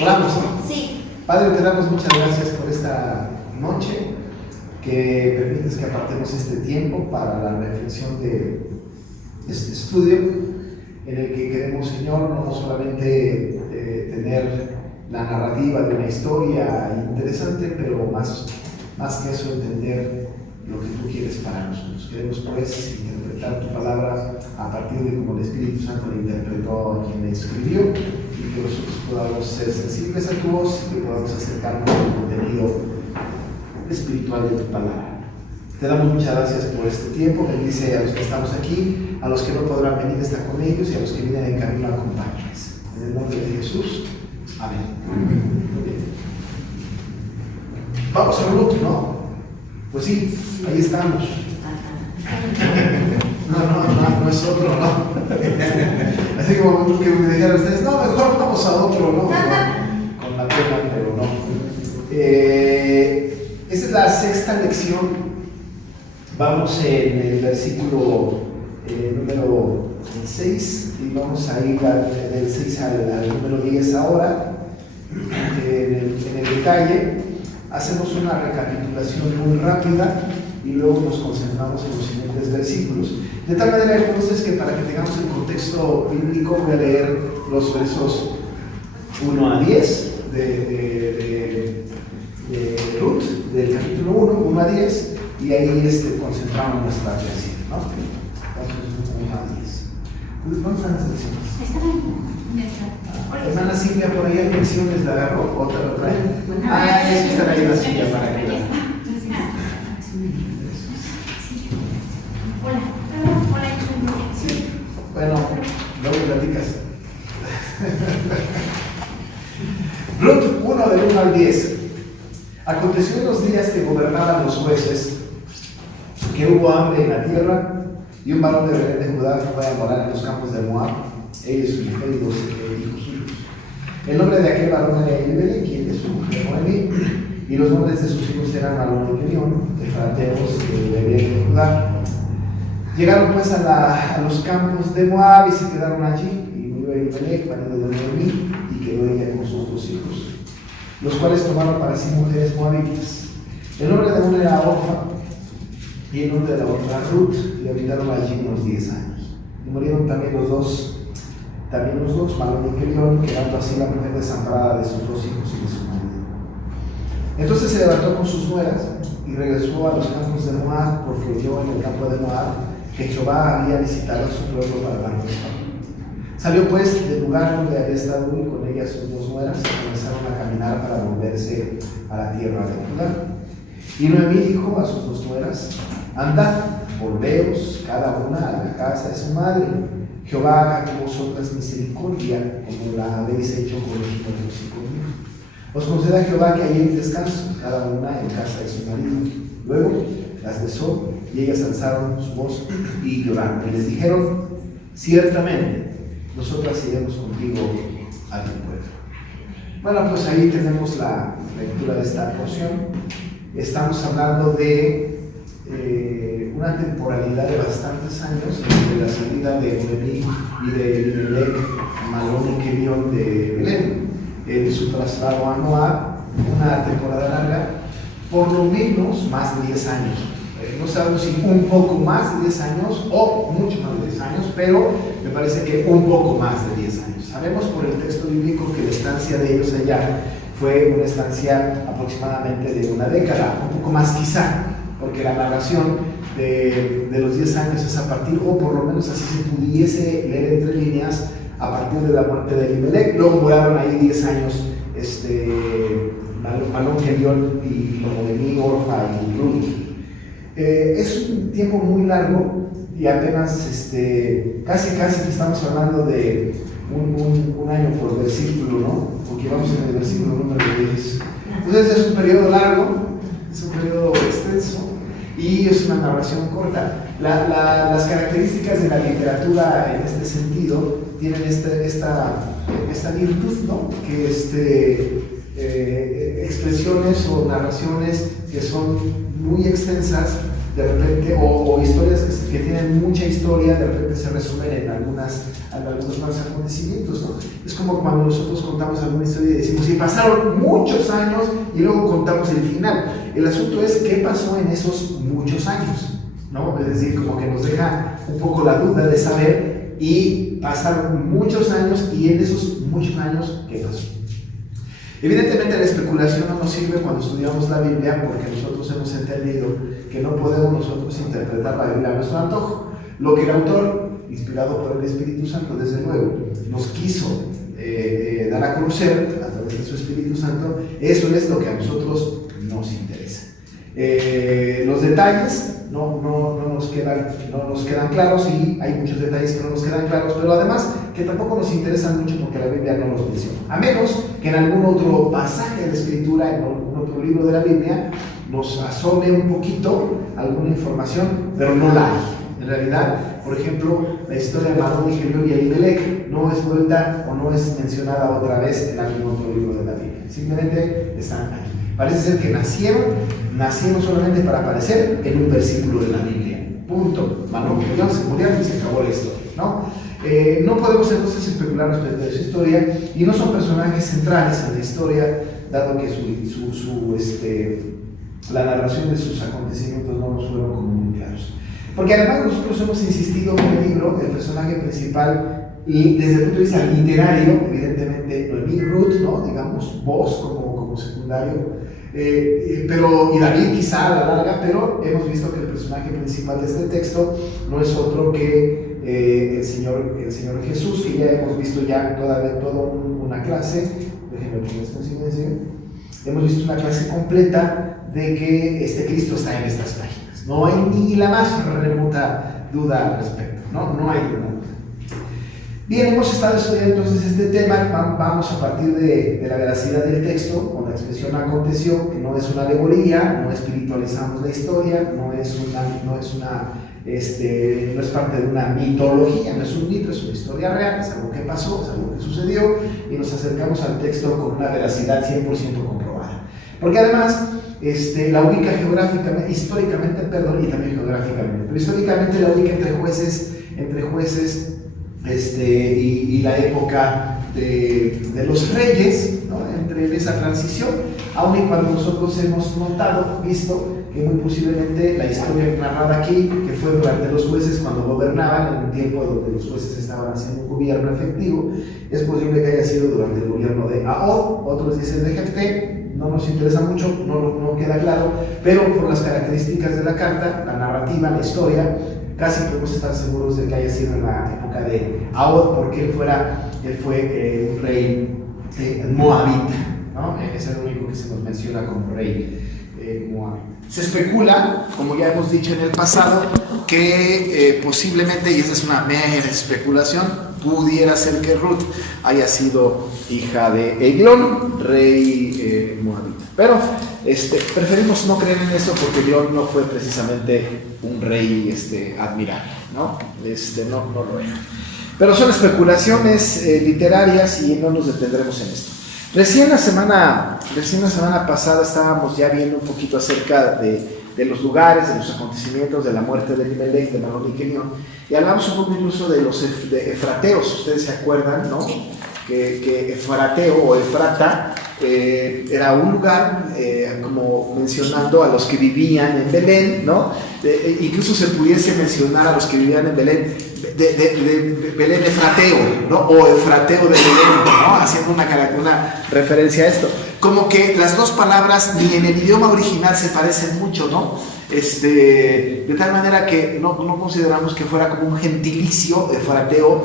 Oramos, ¿no? Sí. Padre, te damos muchas gracias por esta noche, que permites que apartemos este tiempo para la reflexión de este estudio, en el que queremos, Señor, no solamente tener la narrativa de una historia interesante, pero más que eso, entender lo que tú quieres para nosotros. Queremos, pues, interpretar tu palabra a partir de cómo el Espíritu Santo la interpretó a quien la escribió, y que nosotros podamos ser sensibles a tu voz y que podamos acercarnos al contenido espiritual de tu palabra. Te damos muchas gracias por este tiempo. Bendice a los que estamos aquí, a los que no podrán venir, está con ellos, y a los que vienen en camino, acompáñales. En el nombre de Jesús. Amén. Muy bien. Vamos a Ruth, ¿no? Pues sí, ahí estamos. No es otro, ¿no? Así como que me dijeran ustedes, no, mejor vamos a otro, ¿no? Con la pena, pero no. Esa es la sexta lección. Vamos en el versículo número 6 y vamos a ir del 6 al número 10 ahora. En el detalle hacemos una recapitulación muy rápida y luego nos concentramos en los siguientes versículos. De tal manera, entonces, que para que tengamos el contexto bíblico, voy a leer los versos 1 a 10 de Ruth, del capítulo 1 a 10, y ahí concentramos nuestra atención, ¿no? Entonces, 1 a 10. ¿Dónde están las lecciones? Está bien. Hermana Silvia, por ahí hay lecciones, ¿la agarró? ¿Otra lo trae? Es que están ahí en la silla para que la... Hola. Sí, bueno, luego platicas. Ruth 1, del 1 al 10. Aconteció en los días que gobernaban los jueces, que hubo hambre en la tierra, y un varón de Belén de Judá fue a morar en los campos de Moab, ella y su mujer y 12 hijos suyos. El nombre de aquel varón era Elimelech, quien de su mujer Noemí, y los nombres de sus hijos eran Malón y Kelión, efrateos de Belén de Judá. Llegaron pues a los campos de Moab y se quedaron allí, y murió Elimelech, marido de Noemí, y quedó ella con sus 2 hijos, los cuales tomaron para sí mujeres moabitas. El nombre de una era Orfa, y el nombre de la otra Ruth, y habitaron allí unos 10 años. Y murieron también los dos, Malón y Kelión, quedando así la mujer desamparada de sus 2 hijos y de su marido. Entonces se levantó con sus nueras y regresó a los campos de Moab, porque oyó en el campo de Moab que Jehová había visitado a su pueblo para darles pan. Salió pues del lugar donde había estado y con ella sus 2 nueras y comenzaron a caminar para volverse a la tierra de Judá. Y Noemí dijo a sus 2 nueras: andad, volveos cada una a la casa de su madre. Jehová haga con vosotras misericordia, como la habéis hecho con los pueblos y conmigo. Os conceda Jehová que halléis descanso, cada una en casa de su marido. Luego las besó, y ellas alzaron su voz y lloraron. Y les dijeron: ciertamente, nosotras iremos contigo a tu pueblo. Bueno, pues ahí tenemos la lectura de esta porción. Estamos hablando de una temporalidad de bastantes años entre la salida de Noemí y de Elimelech, Malón y Kelión de Belén, en su traslado a Moab, una temporada larga, por lo menos más de 10 años. No sabemos si un poco más de 10 años o mucho más de 10 años, pero me parece que un poco más de 10 años. Sabemos por el texto bíblico que la estancia de ellos allá fue una estancia aproximadamente de una década, un poco más quizá, porque la narración de los 10 años es a partir, o por lo menos así se pudiese leer entre líneas, a partir de la muerte de Elimelech. Luego duraron ahí 10 años Malón, Kelión y Noemí, Orfa y Ruth. Es un tiempo muy largo y apenas casi que estamos hablando de un año por versículo, ¿no? Porque vamos en el versículo número 10. Entonces es un periodo largo, es un periodo extenso y es una narración corta. Las características de la literatura en este sentido tienen esta virtud, ¿no? Que expresiones o narraciones que son muy extensas de repente, o historias que tienen mucha historia, de repente se resumen en algunos más acontecimientos, ¿no? Es como cuando nosotros contamos alguna historia y decimos, y pasaron muchos años y luego contamos el final. El asunto es qué pasó en esos muchos años, ¿no? Es decir, como que nos deja un poco la duda de saber, y pasaron muchos años, y en esos muchos años, ¿qué pasó? Evidentemente la especulación no nos sirve cuando estudiamos la Biblia, porque nosotros hemos entendido que no podemos nosotros interpretar la Biblia a nuestro antojo. Lo que el autor, inspirado por el Espíritu Santo, desde luego, nos quiso dar a conocer a través de su Espíritu Santo, eso es lo que a nosotros nos interesa. Los detalles no nos quedan claros, y hay muchos detalles que no nos quedan claros, pero además que tampoco nos interesan mucho porque la Biblia no los menciona, a menos que en algún otro pasaje de la Escritura, en algún otro libro de la Biblia, nos asome un poquito alguna información, pero no la hay. En realidad, por ejemplo, la historia de Madón y Gedeón y Elimelech no es vuelta o no es mencionada otra vez en algún otro libro de la Biblia, simplemente están ahí. Parece ser que nacieron solamente para aparecer en un versículo de la Biblia. Punto. Madón y Gedeón se murieron y se acabó la historia, ¿no? No podemos entonces especular respecto de su historia, y no son personajes centrales en la historia, dado que la narración de sus acontecimientos no nos fueron como muy claros. Porque además nosotros hemos insistido en el libro, el personaje principal, y desde el punto de vista literario, evidentemente Noemí, Ruth, ¿no? Digamos, vos como secundario, y David quizá a la larga, pero hemos visto que el personaje principal de este texto no es otro que el Señor Jesús, que ya hemos visto toda una clase. Déjenme poner esto en silencio. Hemos visto una clase completa de que este Cristo está en estas páginas. No hay ni la más remota duda al respecto, no hay duda. Bien, hemos estado estudiando entonces este tema. Vamos a partir de la veracidad del texto, con la expresión aconteció, que no es una alegoría, no espiritualizamos la historia, no es parte de una mitología, no es un mito, es una historia real, es algo que pasó, es algo que sucedió, y nos acercamos al texto con una veracidad 100% comprobada. Porque además la ubica históricamente, y también geográficamente, pero históricamente la ubica entre jueces y la época de los reyes, ¿no? Entre esa transición, aun y cuando nosotros hemos visto que muy posiblemente la historia narrada aquí, que fue durante los jueces cuando gobernaban, en un tiempo donde los jueces estaban haciendo un gobierno efectivo, es posible que haya sido durante el gobierno de Ahod, otros dicen de Jefté, no nos interesa mucho, no queda claro, pero por las características de la carta, la narrativa, la historia, casi podemos estar seguros de que haya sido en la época de Ahod, porque él fue un rey moabita, ¿no? Es el único que se nos menciona como rey moabita. Se especula, como ya hemos dicho en el pasado, que posiblemente, y esa es una mera especulación, pudiera ser que Ruth haya sido hija de Eglón, rey moabita. Pero preferimos no creer en eso, porque Eglón no fue precisamente un rey admirable, ¿no? No lo era. Pero son especulaciones literarias y no nos detendremos en esto. Recién la semana pasada estábamos ya viendo un poquito acerca de los lugares, de los acontecimientos, de la muerte de Elimelech, de Madón y Gedeón, y hablamos un poco incluso de los efrateos. Ustedes se acuerdan, ¿no? Que Efrateo o Efrata era un lugar, como mencionando a los que vivían en Belén, ¿no? Incluso se pudiese mencionar a los que vivían en Belén, de Belén Efrateo, ¿no? O Efrateo de Belén, ¿no? Haciendo una referencia a esto. Como que las dos palabras ni en el idioma original se parecen mucho, ¿no? De tal manera que no consideramos que fuera como un gentilicio, Efrateo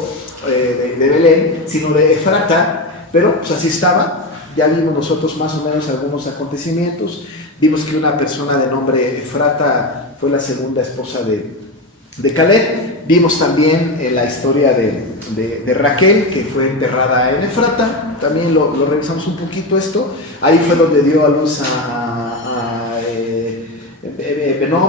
de Belén, sino de Efrata, pero pues así estaba. Ya vimos nosotros más o menos algunos acontecimientos. Vimos que una persona de nombre Efrata fue la segunda esposa de Caleb. Vimos también la historia de Raquel, que fue enterrada en Efrata. También lo revisamos un poquito esto. Ahí fue donde dio a luz a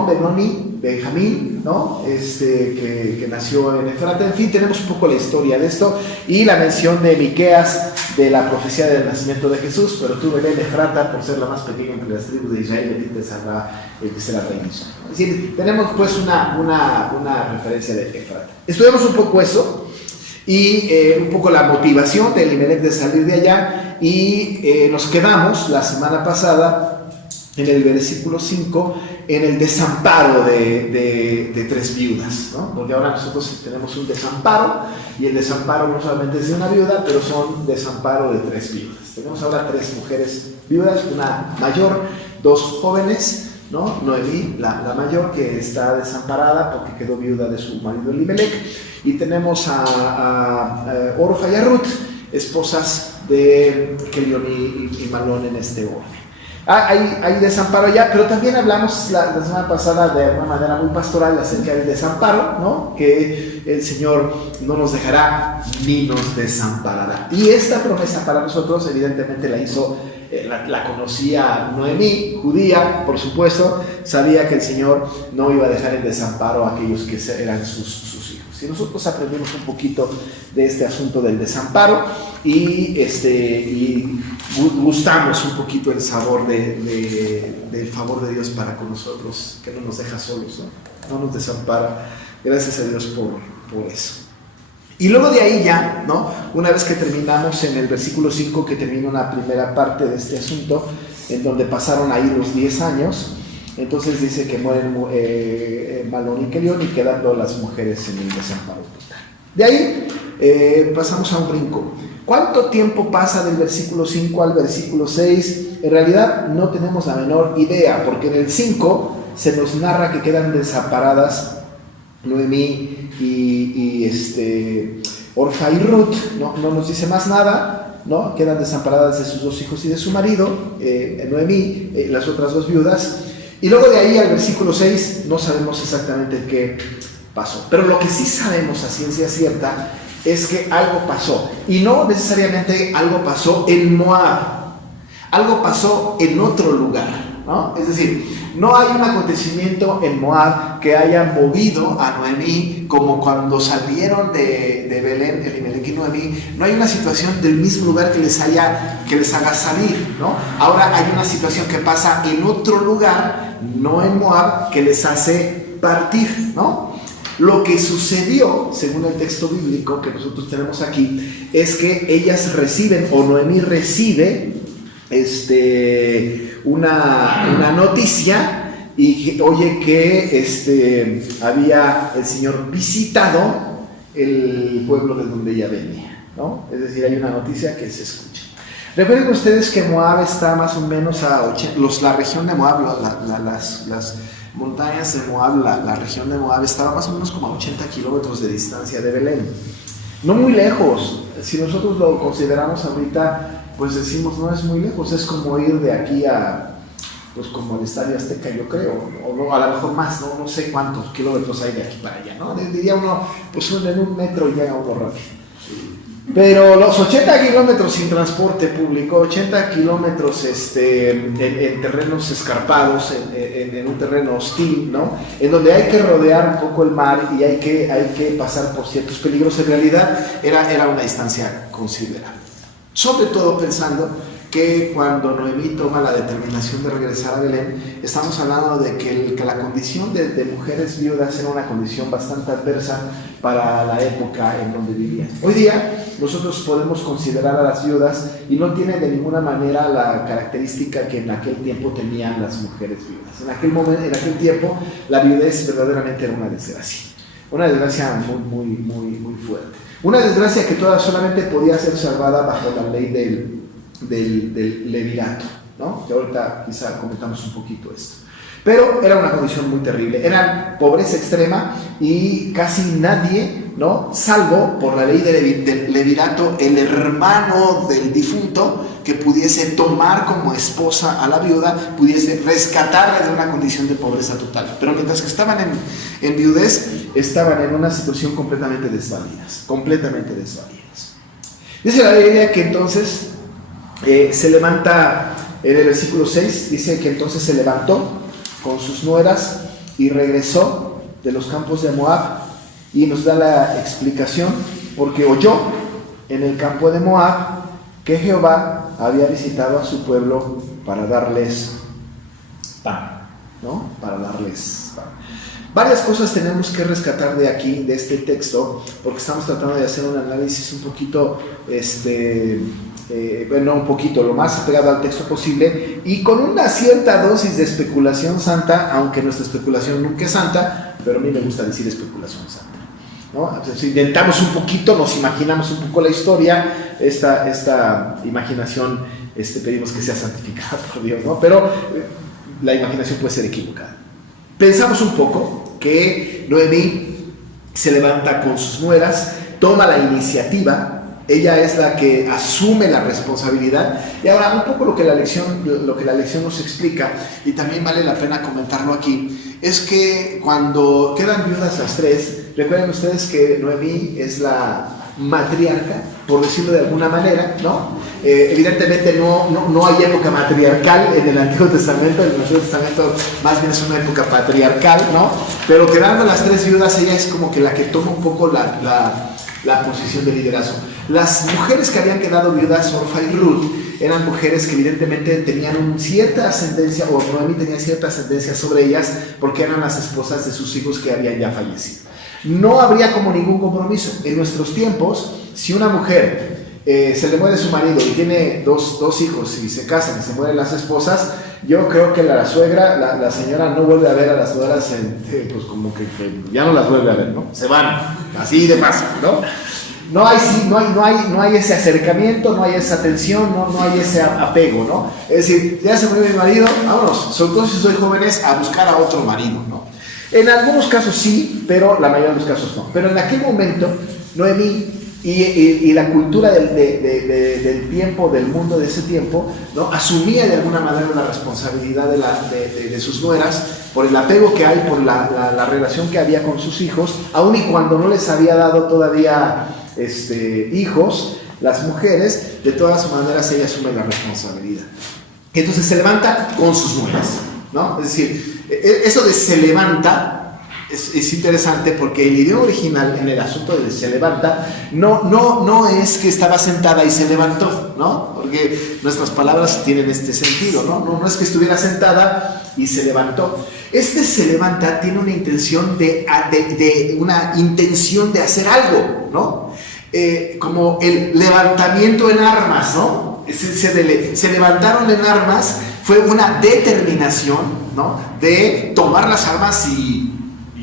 Benoni, Benjamín, ¿no? Que nació en Efrata. En fin, tenemos un poco la historia de esto y la mención de Miqueas de la profecía del nacimiento de Jesús, pero tú, Belén Efrata, por ser la más pequeña entre las tribus de Israel, de ti te saldrá el que será reina. Es decir, tenemos pues una referencia de Efrata. Estudiamos un poco eso y un poco la motivación de Elimelech de salir de allá y nos quedamos la semana pasada en el versículo 5, en el desamparo de tres viudas, ¿no? Porque ahora nosotros tenemos un desamparo, y el desamparo no solamente es de una viuda, pero son desamparo de tres viudas. Tenemos ahora tres mujeres viudas, una mayor, dos jóvenes, ¿no? Noemí, la mayor, que está desamparada porque quedó viuda de su marido Elimelech, y tenemos a Orfa y a Ruth, esposas de Kelión y Malón en este orden. Hay desamparo ya, pero también hablamos la semana pasada de una manera muy pastoral acerca del desamparo, ¿no? Que el Señor no nos dejará ni nos desamparará. Y esta promesa para nosotros evidentemente la hizo, la conocía Noemí, judía, por supuesto, sabía que el Señor no iba a dejar en desamparo a aquellos que eran sus hijos. Y nosotros aprendimos un poquito de este asunto del desamparo y gustamos un poquito el sabor del favor de Dios para con nosotros, que no nos deja solos, no nos desampara. Gracias a Dios por eso. Y luego de ahí ya, ¿no? Una vez que terminamos en el versículo 5, que termina una primera parte de este asunto, en donde pasaron ahí los 10 años, entonces dice que mueren Malón y Kelión y quedando las mujeres en el desamparo total. De ahí pasamos a un brinco. ¿Cuánto tiempo pasa del versículo 5 al versículo 6? En realidad no tenemos la menor idea, porque en el 5 se nos narra que quedan desamparadas Noemí y Orfa y Ruth, no nos dice más nada, ¿no? Quedan desamparadas de sus dos hijos y de su marido, Noemí, las otras dos viudas. Y luego de ahí al versículo 6 no sabemos exactamente qué pasó. Pero lo que sí sabemos a ciencia cierta es que algo pasó. Y no necesariamente algo pasó en Moab. Algo pasó en otro lugar, ¿no? Es decir, no hay un acontecimiento en Moab que haya movido a Noemí como cuando salieron de Belén, Elimelech y Noemí. No hay una situación del mismo lugar que les haga salir, ¿no? Ahora hay una situación que pasa en otro lugar, no en Moab, que les hace partir, ¿no? Lo que sucedió, según el texto bíblico que nosotros tenemos aquí, es que ellas reciben, o Noemí recibe, una noticia y oye que había el Señor visitado el pueblo de donde ella venía, ¿no? Es decir, hay una noticia que se escucha. Recuerden ustedes que Moab está más o menos a 80, la región de Moab, las montañas de Moab, la región de Moab estaba más o menos como a 80 kilómetros de distancia de Belén. No muy lejos. Si nosotros lo consideramos ahorita, pues decimos no es muy lejos, es como ir de aquí a, pues como al Estadio Azteca, yo creo, o no, a lo mejor más, no sé cuántos kilómetros hay de aquí para allá, ¿no? Diría uno, pues en un metro llega uno rápido. Pero los 80 kilómetros sin transporte público, 80 kilómetros en terrenos escarpados, en un terreno hostil, ¿no? En donde hay que rodear un poco el mar y hay que pasar por ciertos peligros, en realidad era una distancia considerable. Sobre todo pensando que cuando Noemí toma la determinación de regresar a Belén, estamos hablando de que la condición de mujeres viudas era una condición bastante adversa para la época en donde vivían. Hoy día nosotros podemos considerar a las viudas y no tienen de ninguna manera la característica que en aquel tiempo tenían las mujeres viudas. En aquel tiempo la viudez verdaderamente era una desgracia muy fuerte. Una desgracia que toda solamente podía ser salvada bajo la ley del levirato, ¿no? Que ahorita quizá comentamos un poquito esto. Pero era una condición muy terrible, era pobreza extrema y casi nadie, ¿no? Salvo por la ley del levirato, el hermano del difunto que pudiese tomar como esposa a la viuda, pudiese rescatarla de una condición de pobreza total. Pero mientras que estaban en viudez, estaban en una situación completamente desvalidas. Dice la Biblia que entonces se levanta, en el versículo 6, dice que entonces se levantó con sus nueras y regresó de los campos de Moab, y nos da la explicación, porque oyó en el campo de Moab que Jehová había visitado a su pueblo para darles pan, ¿no? Para darles pan. Varias cosas tenemos que rescatar de aquí, de este texto, porque estamos tratando de hacer un análisis un poquito, no un poquito, lo más pegado al texto posible, y con una cierta dosis de especulación santa, aunque nuestra especulación nunca es santa, pero a mí me gusta decir especulación santa, ¿no? Entonces, inventamos un poquito, nos imaginamos un poco la historia, esta imaginación pedimos que sea santificada por Dios, ¿no? Pero la imaginación puede ser equivocada. Pensamos un poco que Noemí se levanta con sus nueras, toma la iniciativa, ella es la que asume la responsabilidad. Y ahora un poco lo que la lección nos explica, y también vale la pena comentarlo aquí, es que cuando quedan viudas las tres, recuerden ustedes que Noemí es la matriarca, por decirlo de alguna manera, ¿no? Evidentemente no hay época matriarcal en el Antiguo Testamento. El Antiguo Testamento más bien es una época patriarcal, ¿no? Pero quedando las tres viudas, ella es como que la que toma un poco la posición de liderazgo. Las mujeres que habían quedado viudas, Orfa y Ruth, eran mujeres que evidentemente tenían cierta ascendencia, o Noemí tenía cierta ascendencia sobre ellas, porque eran las esposas de sus hijos que habían ya fallecido. No habría como ningún compromiso. En nuestros tiempos, si una mujer se le muere su marido y tiene dos hijos y se casan y se mueren las esposas, yo creo que la suegra, la señora no vuelve a ver a las nueras, pues como que ya no las vuelve a ver, ¿no? Se van, así de paso, ¿no? No hay ese acercamiento, no hay esa atención, no hay ese apego, ¿no? Es decir, ya se murió mi marido, vámonos, sobre todo si soy jóvenes, a buscar a otro marido, ¿no? En algunos casos sí, pero la mayoría de los casos no. Pero en aquel momento, Noemí y la cultura del tiempo, del mundo de ese tiempo, ¿no? Asumía de alguna manera la responsabilidad de sus nueras, por el apego que hay, por la relación que había con sus hijos, aun y cuando no les había dado todavía hijos, las mujeres, de todas maneras ella asume la responsabilidad. Entonces se levanta con sus nueras, ¿no? Es decir, eso de se levanta es interesante, porque el idioma original en el asunto de se levanta no es que estaba sentada y se levantó, ¿no? Porque nuestras palabras tienen este sentido, no es que estuviera sentada y se levantó. Se levanta tiene una intención de hacer algo, ¿no? Como el levantamiento en armas, ¿no? Se levantaron en armas, fue una determinación, ¿no? De tomar las armas y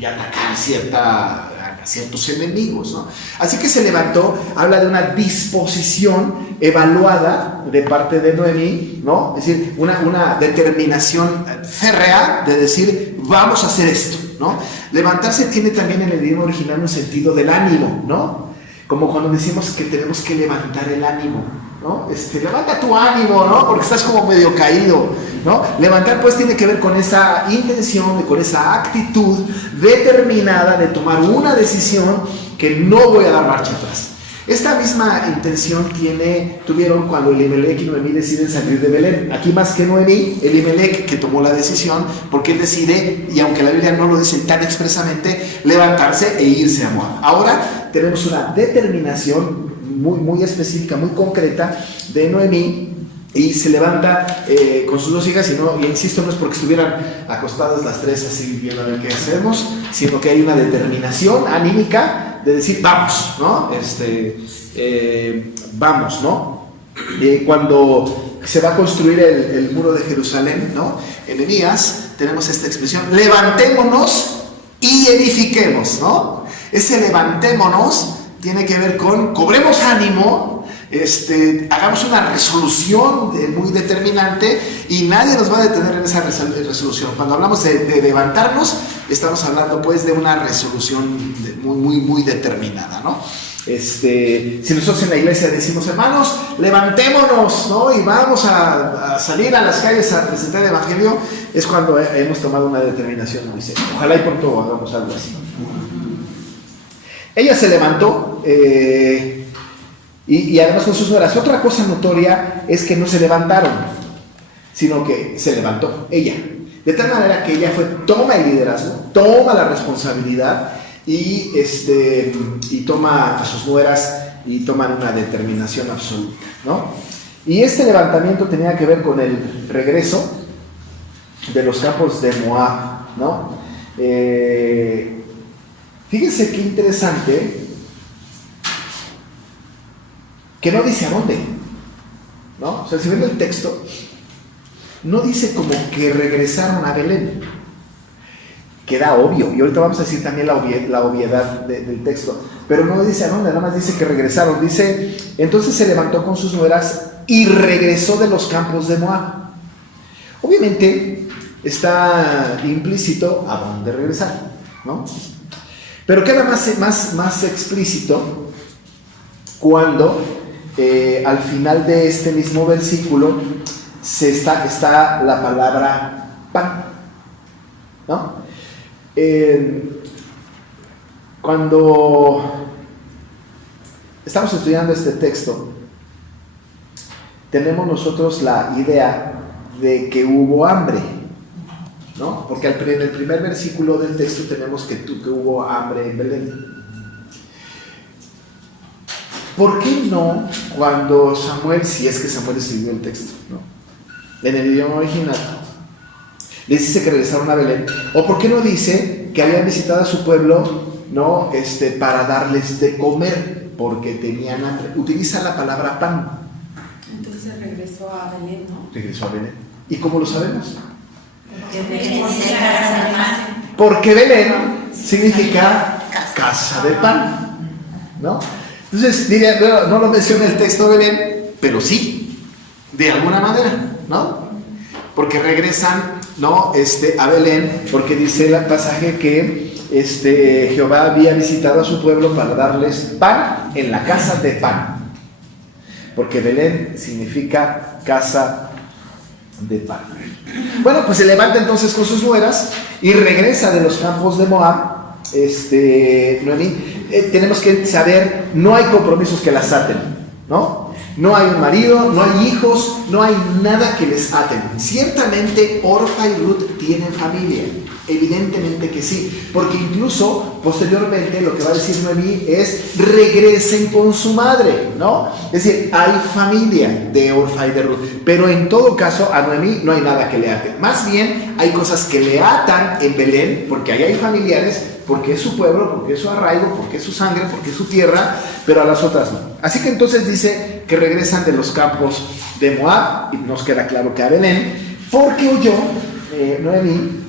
atacar a ciertos enemigos, ¿no? Así que se levantó, habla de una disposición evaluada de parte de Noemí, ¿no? Es decir, una determinación férrea de decir, vamos a hacer esto, ¿no? Levantarse tiene también en el idioma original un sentido del ánimo, ¿no? Como cuando decimos que tenemos que levantar el ánimo, ¿no? Levanta tu ánimo, ¿no? Porque estás como medio caído, ¿no? Levantar pues tiene que ver con esa intención, con esa actitud determinada de tomar una decisión que no voy a dar marcha atrás. Esta misma intención tuvieron cuando Elimelech y Noemí deciden salir de Belén. Aquí más que Noemí, Elimelech, que tomó la decisión, porque él decide, y aunque la Biblia no lo dice tan expresamente, levantarse e irse a Moab. Ahora tenemos una determinación muy específica, muy concreta de Noemí, y se levanta con sus dos hijas, y insisto, no es porque estuvieran acostadas las tres así viendo a ver qué hacemos, sino que hay una determinación anímica de decir, vamos, ¿no? Vamos, ¿no? Cuando se va a construir el muro de Jerusalén, ¿no? En Nehemías tenemos esta expresión, levantémonos y edifiquemos, ¿no? Ese levantémonos tiene que ver con cobremos ánimo, hagamos una resolución muy determinante, y nadie nos va a detener en esa resolución. Cuando hablamos de levantarnos, estamos hablando pues de una resolución muy determinada, ¿no? Si nosotros en la iglesia decimos, hermanos, levantémonos, ¿no? Y vamos a salir a las calles a presentar el evangelio, es cuando hemos tomado una determinación muy seria. Ojalá y pronto hagamos algo así. Ella se levantó, y además con sus nueras. Otra cosa notoria es que no se levantaron, sino que se levantó ella. De tal manera que ella toma el liderazgo, toma la responsabilidad y toma a sus nueras y toman una determinación absoluta, ¿no? Y este levantamiento tenía que ver con el regreso de los campos de Moab, ¿no? Fíjense qué interesante que no dice a dónde, ¿no? O sea, si ven el texto, no dice como que regresaron a Belén. Queda obvio, y ahorita vamos a decir también la obviedad del texto, pero no dice a dónde, nada más dice que regresaron. Dice, entonces se levantó con sus nueras y regresó de los campos de Moab. Obviamente está implícito a dónde regresar, ¿no? Pero queda más explícito cuando al final de este mismo versículo está la palabra pan, ¿no? Cuando estamos estudiando este texto, tenemos nosotros la idea de que hubo hambre, ¿no? Porque en el primer versículo del texto tenemos que hubo hambre en Belén. ¿Por qué no cuando Samuel, si es que Samuel escribió el texto, ¿no?, en el idioma original, les dice que regresaron a Belén? ¿O por qué no dice que habían visitado a su pueblo, ¿no?, para darles de comer, porque tenían hambre? Utiliza la palabra pan. Entonces regresó a Belén, ¿no? Regresó a Belén. ¿Y cómo lo sabemos? Porque Porque Belén significa casa de pan, ¿no? Entonces, diría, bueno, no lo menciona el texto de Belén, pero sí, de alguna manera, ¿no? Porque regresan, ¿no?, a Belén, porque dice el pasaje que Jehová había visitado a su pueblo para darles pan en la casa de pan. Porque Belén significa casa de pan. Bueno, pues se levanta entonces con sus nueras y regresa de los campos de Moab. Noemí, tenemos que saber, no hay compromisos que las aten, ¿no? No hay un marido, no hay hijos, no hay nada que les aten. Ciertamente Orfa y Ruth tienen familia, evidentemente que sí, porque incluso posteriormente lo que va a decir Noemí es regresen con su madre, ¿no? Es decir, hay familia de Orfa y de Ruth, pero en todo caso a Noemí no hay nada que le ate. Más bien hay cosas que le atan en Belén, porque ahí hay familiares, porque es su pueblo, porque es su arraigo, porque es su sangre, porque es su tierra, pero a las otras no. Así que entonces dice que regresan de los campos de Moab, y nos queda claro que a Belén, porque oyó Noemí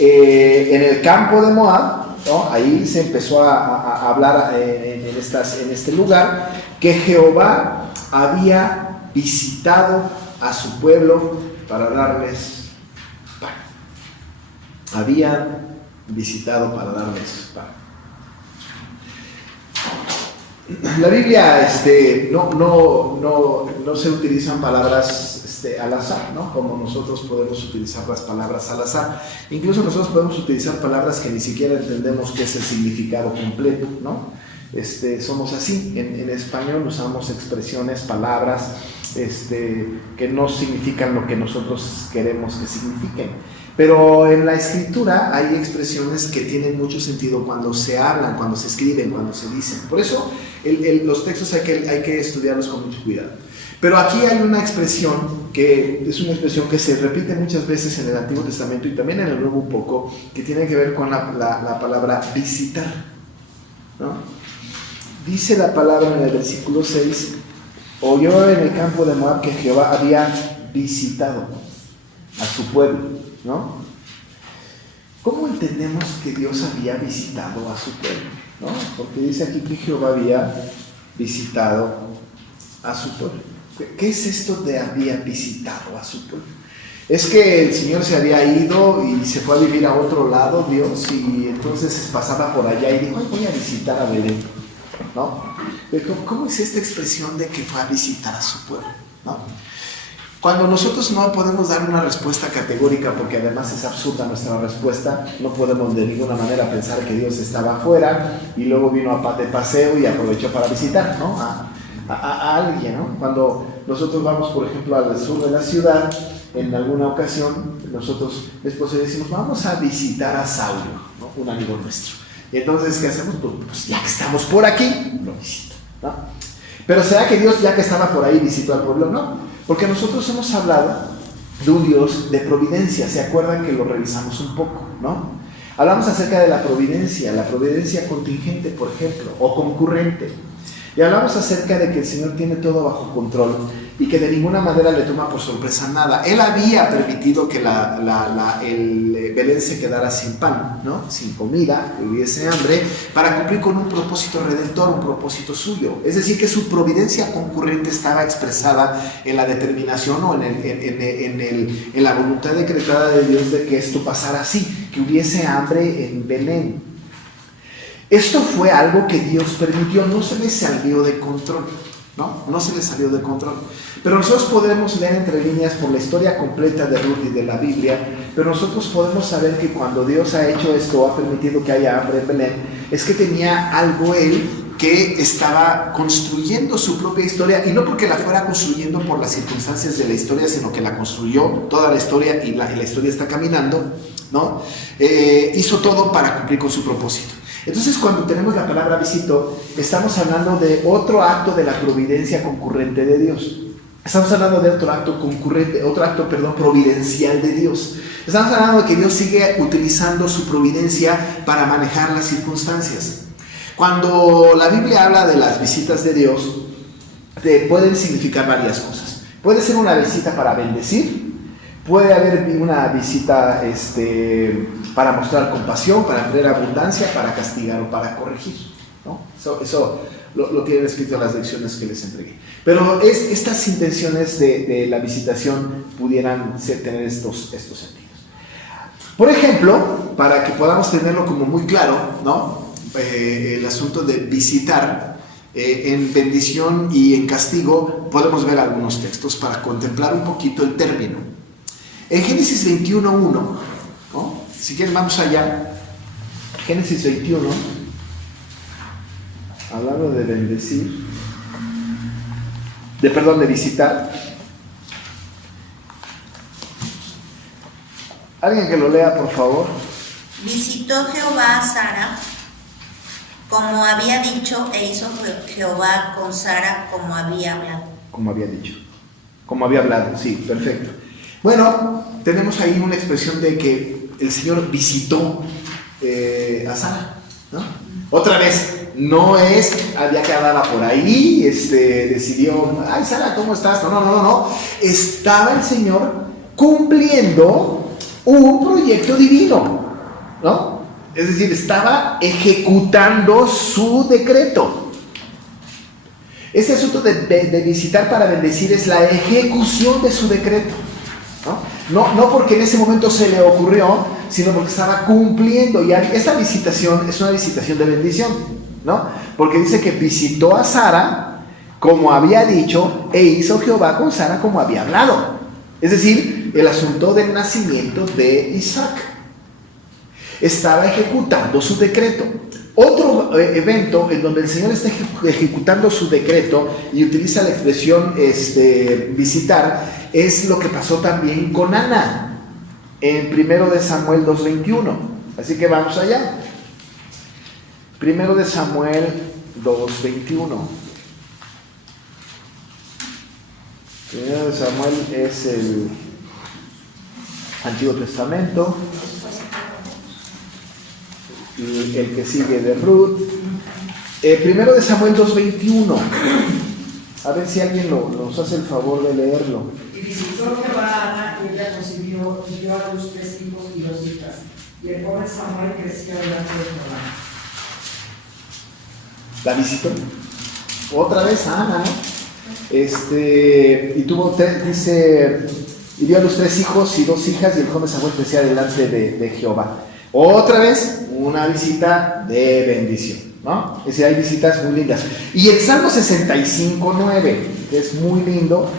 en el campo de Moab, ¿no?, ahí se empezó a hablar en este lugar, que Jehová había visitado a su pueblo para darles pan. Había visitado para darles pan. La Biblia no se utilizan palabras al azar, ¿no?, como nosotros podemos utilizar las palabras al azar. Incluso nosotros podemos utilizar palabras que ni siquiera entendemos qué es el significado completo, ¿no? Somos así. En español usamos expresiones, palabras que no significan lo que nosotros queremos que signifiquen. Pero en la escritura hay expresiones que tienen mucho sentido cuando se hablan, cuando se escriben, cuando se dicen. Por eso los textos hay que estudiarlos con mucho cuidado. Pero aquí hay una expresión que es una expresión que se repite muchas veces en el Antiguo Testamento y también en el Nuevo un poco, que tiene que ver con la palabra visitar, ¿no? Dice la palabra en el versículo 6, oyó en el campo de Moab que Jehová había visitado a su pueblo, ¿no? ¿Cómo entendemos que Dios había visitado a su pueblo, ¿no? Porque dice aquí que Jehová había visitado a su pueblo. ¿Qué es esto de había visitado a su pueblo? Es que el Señor se había ido y se fue a vivir a otro lado, Dios, y entonces pasaba por allá y dijo, ay, voy a visitar a Belén, ¿no? Pero ¿cómo es esta expresión de que fue a visitar a su pueblo, ¿no? Cuando nosotros no podemos dar una respuesta categórica, porque además es absurda nuestra respuesta, no podemos de ninguna manera pensar que Dios estaba afuera y luego vino de paseo y aprovechó para visitar, ¿no?, a alguien, ¿no? Cuando nosotros vamos, por ejemplo, al sur de la ciudad en alguna ocasión, nosotros, después le decimos, vamos a visitar a Saulo, ¿no? Un amigo nuestro. Y entonces, ¿qué hacemos? Pues ya que estamos por aquí, lo visito, ¿no? Pero ¿será que Dios, ya que estaba por ahí, visitó al pueblo? No, porque nosotros hemos hablado de un Dios de providencia. ¿Se acuerdan que lo revisamos un poco, no? Hablamos acerca de la providencia contingente, por ejemplo, o concurrente. Y hablamos acerca de que el Señor tiene todo bajo control y que de ninguna manera le toma por sorpresa nada. Él había permitido que el Belén se quedara sin pan, ¿no? Sin comida, que hubiese hambre, para cumplir con un propósito redentor, un propósito suyo. Es decir, que su providencia concurrente estaba expresada en la determinación o en la voluntad decretada de Dios de que esto pasara así, que hubiese hambre en Belén. Esto fue algo que Dios permitió, no se le salió de control, no se le salió de control. Pero nosotros podemos leer entre líneas por la historia completa de Ruth y de la Biblia, pero nosotros podemos saber que cuando Dios ha hecho esto, ha permitido que haya hambre en Belén, es que tenía algo Él que estaba construyendo su propia historia, y no porque la fuera construyendo por las circunstancias de la historia, sino que la construyó toda la historia y la historia está caminando, ¿no? Hizo todo para cumplir con su propósito. Entonces, cuando tenemos la palabra visitó, estamos hablando de otro acto de la providencia concurrente de Dios. Estamos hablando de otro acto providencial de Dios. Estamos hablando de que Dios sigue utilizando su providencia para manejar las circunstancias. Cuando la Biblia habla de las visitas de Dios, pueden significar varias cosas. Puede ser una visita para bendecir, puede haber una visita para mostrar compasión, para traer abundancia, para castigar o para corregir, ¿no? Eso lo tienen escrito en las lecciones que les entregué. Pero estas intenciones de la visitación pudieran tener estos sentidos. Por ejemplo, para que podamos tenerlo como muy claro, ¿no? El asunto de visitar en bendición y en castigo, podemos ver algunos textos para contemplar un poquito el término. En Génesis 21:1, ¿no? Si quieren vamos allá. Génesis 21, hablando de bendecir, de visitar. Alguien que lo lea, por favor. Visitó Jehová a Sara como había dicho, e hizo Jehová con Sara como había hablado. Como había dicho, como había hablado, sí, perfecto. Bueno, tenemos ahí una expresión de que el Señor visitó a Sara, ¿no? Otra vez, no es, había que andaba por ahí, decidió, ay Sara, ¿cómo estás? No. Estaba el Señor cumpliendo un proyecto divino, ¿no? Es decir, estaba ejecutando su decreto. Este asunto de visitar para bendecir es la ejecución de su decreto, no porque en ese momento se le ocurrió, sino porque estaba cumpliendo. Y esta visitación es una visitación de bendición, ¿no? Porque dice que visitó a Sara como había dicho, e hizo Jehová con Sara como había hablado. Es decir, el asunto del nacimiento de Isaac. Estaba ejecutando su decreto. Otro evento en donde el Señor está ejecutando su decreto y utiliza la expresión visitar es lo que pasó también con Ana en 1 Samuel 2:21. Así que vamos allá. 1 Samuel 2:21. 1 Samuel es el Antiguo Testamento. Y el que sigue de Ruth. 1 Samuel 2:21. A ver si alguien nos hace el favor de leerlo. Y visitó Jehová a Ana, y ella concibió y dio a luz 3 hijos y 2 hijas. Y el pobre Samuel creció delante de Jehová. ¿La visitó? Otra vez a Ana, ¿no? Y tuvo, dice, y dio a los 3 hijos y 2 hijas, y el joven Samuel crecía delante de Jehová. Otra vez, una visita de bendición, ¿no? Es decir, hay visitas muy lindas. Y el Salmo 65:9, que es muy lindo.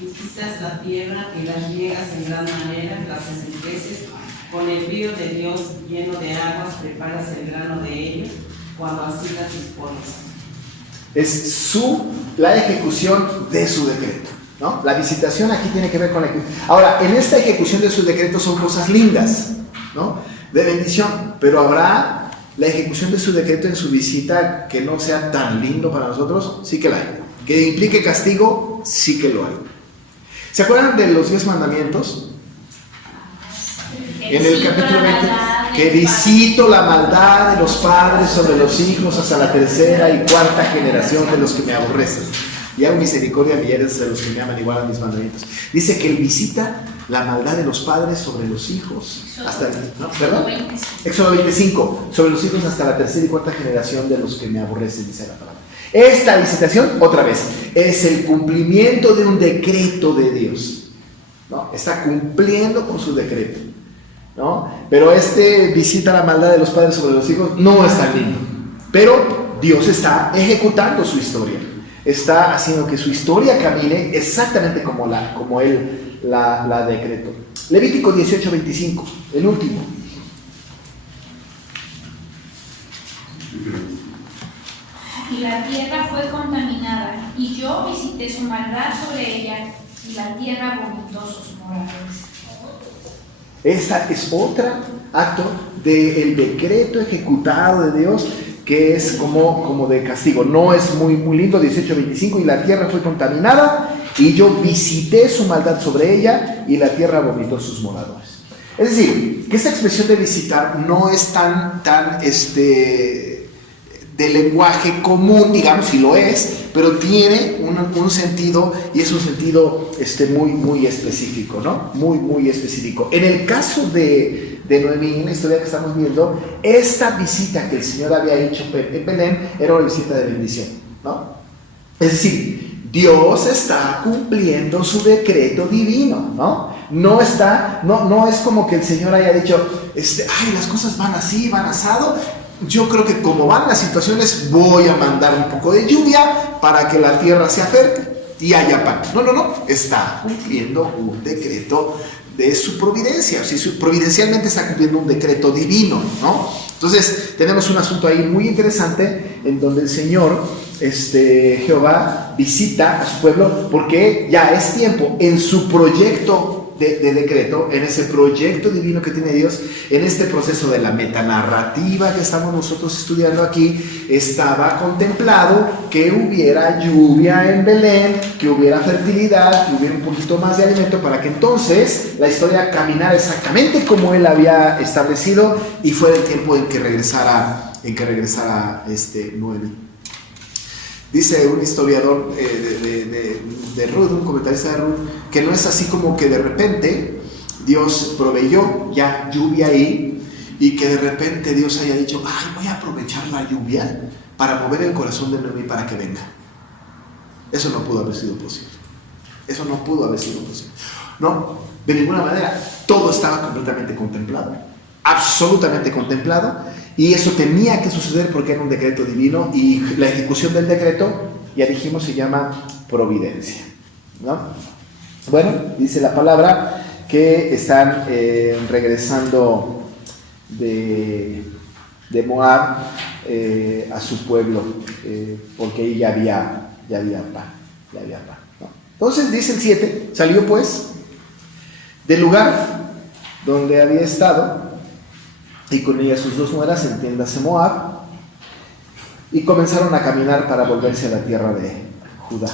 Visitas la tierra y las riegas en gran manera, las enriqueces, con el río de Dios lleno de aguas preparas el grano de ellos, cuando así las dispone. Es la ejecución de su decreto, ¿no? La visitación aquí tiene que ver con la ejecución. Ahora, en esta ejecución de su decreto son cosas lindas, ¿no? De bendición, pero habrá la ejecución de su decreto en su visita que no sea tan lindo para nosotros, sí que la hay. Que implique castigo, sí que lo hay. ¿Se acuerdan de los 10 mandamientos? En el capítulo 20, que visito la maldad de los padres sobre los hijos hasta la tercera y cuarta generación de los que me aborrecen. Y hago misericordia a millares de los que me aman igual a mis mandamientos. Dice que él visita la maldad de los padres sobre los hijos. Hasta, ¿no? ¿Perdón? Éxodo 25. Sobre los hijos hasta la tercera y cuarta generación de los que me aborrecen, dice la palabra. Esta visitación, otra vez, es el cumplimiento de un decreto de Dios, ¿no? Está cumpliendo con su decreto, ¿no? Pero visita la maldad de los padres sobre los hijos no es tan lindo. Pero Dios está ejecutando su historia. Está haciendo que su historia camine exactamente como Él la decretó. Levítico 18:25, el último. Y la tierra fue contaminada, y yo visité su maldad sobre ella, y la tierra vomitó sus moradores. Esta es otro acto del decreto ejecutado de Dios, que es como de castigo. No es muy lindo, 18:25, y la tierra fue contaminada, y yo visité su maldad sobre ella, y la tierra vomitó sus moradores. Es decir, que esta expresión de visitar no es tan de lenguaje común, digamos, si lo es, pero tiene un sentido, y es un sentido muy específico, ¿no? Muy específico. En el caso de Noemí, en la historia que estamos viendo, esta visita que el Señor había hecho en Belén era una visita de bendición, ¿no? Es decir, Dios está cumpliendo su decreto divino, ¿no? No es como que el Señor haya dicho, ay, las cosas van así, van asado. Yo creo que como van las situaciones, voy a mandar un poco de lluvia para que la tierra sea fértil y haya pan. No. Está cumpliendo un decreto de su providencia. O sea, providencialmente está cumpliendo un decreto divino, ¿no? Entonces, tenemos un asunto ahí muy interesante en donde el Señor, Jehová, visita a su pueblo porque ya es tiempo en su proyecto de decreto, en ese proyecto divino que tiene Dios, en este proceso de la metanarrativa que estamos nosotros estudiando aquí, estaba contemplado que hubiera lluvia en Belén, que hubiera fertilidad, que hubiera un poquito más de alimento para que entonces la historia caminara exactamente como Él había establecido y fuera el tiempo en que regresara Noemí. Dice un historiador de Ruth, un comentarista de Ruth, que no es así como que de repente Dios proveyó ya lluvia ahí y que de repente Dios haya dicho, ay, voy a aprovechar la lluvia para mover el corazón de Noemí para que venga. Eso no pudo haber sido posible. No, de ninguna manera. Todo estaba completamente contemplado, absolutamente contemplado. Y eso tenía que suceder porque era un decreto divino y la ejecución del decreto, ya dijimos, se llama providencia, ¿no? Bueno, dice la palabra que están regresando de Moab a su pueblo porque ahí ya había pan, ¿no? Entonces dice el 7, salió pues del lugar donde había estado y con ella sus dos nueras, entiéndase Moab, y comenzaron a caminar para volverse a la tierra de Judá.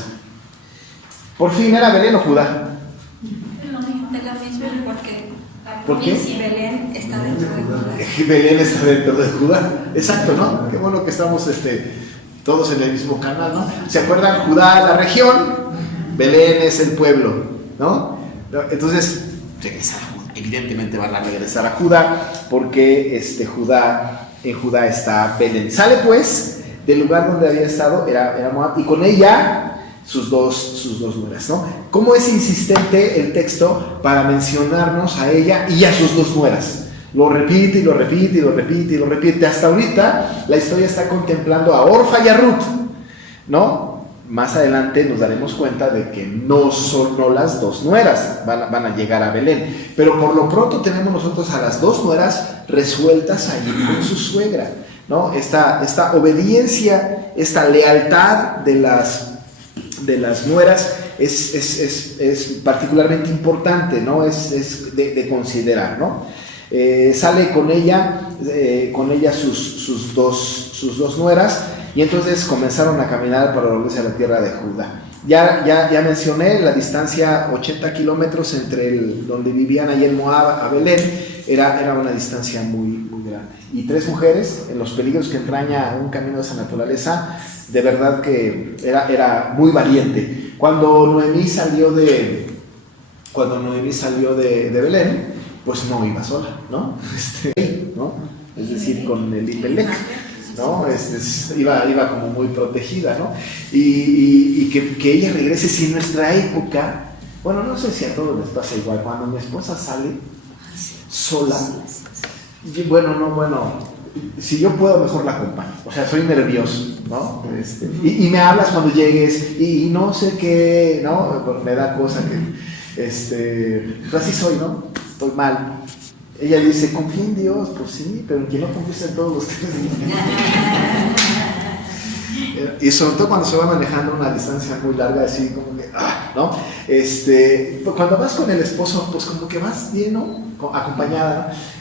Por fin, ¿era Belén o Judá? De la misma, porque ¿Por qué? si Belén está dentro de Judá. Belén está dentro de Judá. Exacto, ¿no? Qué bueno que estamos todos en el mismo canal, ¿no? ¿Se acuerdan? Judá, la región, Belén es el pueblo, ¿no? Entonces, regresar a Judá. Evidentemente van a regresar a Judá porque en Judá está Belén. Sale pues del lugar donde había estado, era Moab, y con ella sus dos nueras, ¿no? ¿Cómo es insistente el texto para mencionarnos a ella y a sus dos nueras? Lo repite y lo repite y lo repite y lo repite. Hasta ahorita la historia está contemplando a Orfa y a Ruth, ¿no? Más adelante nos daremos cuenta de que no son las dos nueras, van a llegar a Belén. Pero por lo pronto tenemos nosotros a las dos nueras resueltas allí con su suegra. ¿no? Esta obediencia, esta lealtad de las nueras es particularmente importante, ¿no? Es de considerar, ¿no? Sale con ella sus dos nueras, y entonces comenzaron a caminar para volverse a la tierra de Judá. Ya mencioné la distancia, 80 kilómetros entre donde vivían allí en Moab a Belén, era una distancia muy, muy grande. Y 3 mujeres, en los peligros que entraña un camino de esa naturaleza, de verdad que era muy valiente. Cuando Noemí salió de Belén, pues no iba sola, ¿no? ¿No? Es decir, con el Elimelech, ¿no? Iba como muy protegida, ¿no? Y que ella regrese. Si en nuestra época, bueno, no sé si a todos les pasa igual, cuando mi esposa sale sola, si yo puedo, mejor la acompaño. O sea, soy nervioso, ¿no? Y me hablas cuando llegues y no sé qué, ¿no? Me da cosa que, pues así soy, ¿no? Estoy mal. Ella dice, confía en Dios, pues sí, pero en quien no confía en todos los que y sobre todo cuando se va manejando una distancia muy larga, así como que, ¿no? Cuando vas con el esposo, pues como que vas bien, ¿no? Acompañada, ¿no?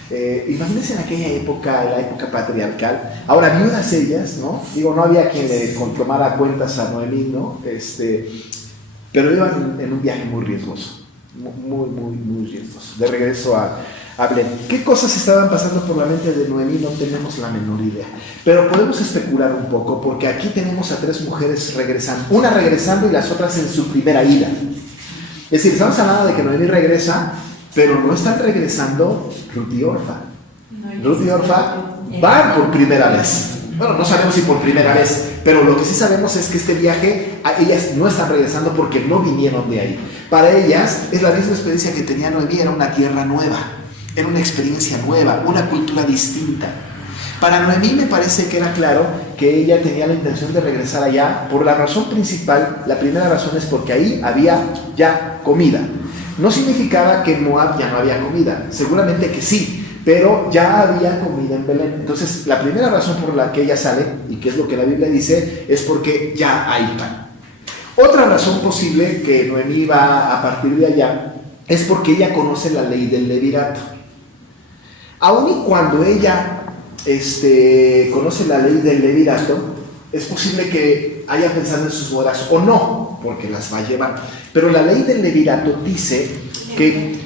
Imagínense en aquella época, la época patriarcal, ahora viudas ellas, ¿no? Digo, no había quien le tomara cuentas a Noemí, ¿no? Pero iban en un viaje muy riesgoso, muy, muy, muy riesgoso, de regreso a Belén. ¿Qué cosas estaban pasando por la mente de Noemí? No tenemos la menor idea, pero podemos especular un poco, porque aquí tenemos a 3 mujeres regresando, una regresando y las otras en su primera ida. Es decir, estamos hablando de que Noemí regresa, pero no están regresando Ruth y Orfa. Ruth y Orfa van por primera vez. Bueno, no sabemos si por primera vez, pero lo que sí sabemos es que este viaje, ellas no están regresando porque no vinieron de ahí. Para ellas es la misma experiencia que tenía Noemí, era una tierra nueva, era una experiencia nueva, una cultura distinta. Para Noemí me parece que era claro que ella tenía la intención de regresar allá por la razón principal. La primera razón es porque ahí había ya comida. No significaba que en Moab ya no había comida, seguramente que sí, pero ya había comida en Belén. Entonces, la primera razón por la que ella sale, y que es lo que la Biblia dice, es porque ya hay pan. Otra razón posible que Noemí va a partir de allá es porque ella conoce la ley del levirato. Aun y cuando ella conoce la ley del levirato, es posible que haya pensado en sus bodas o no, porque las va a llevar. Pero la ley del levirato dice que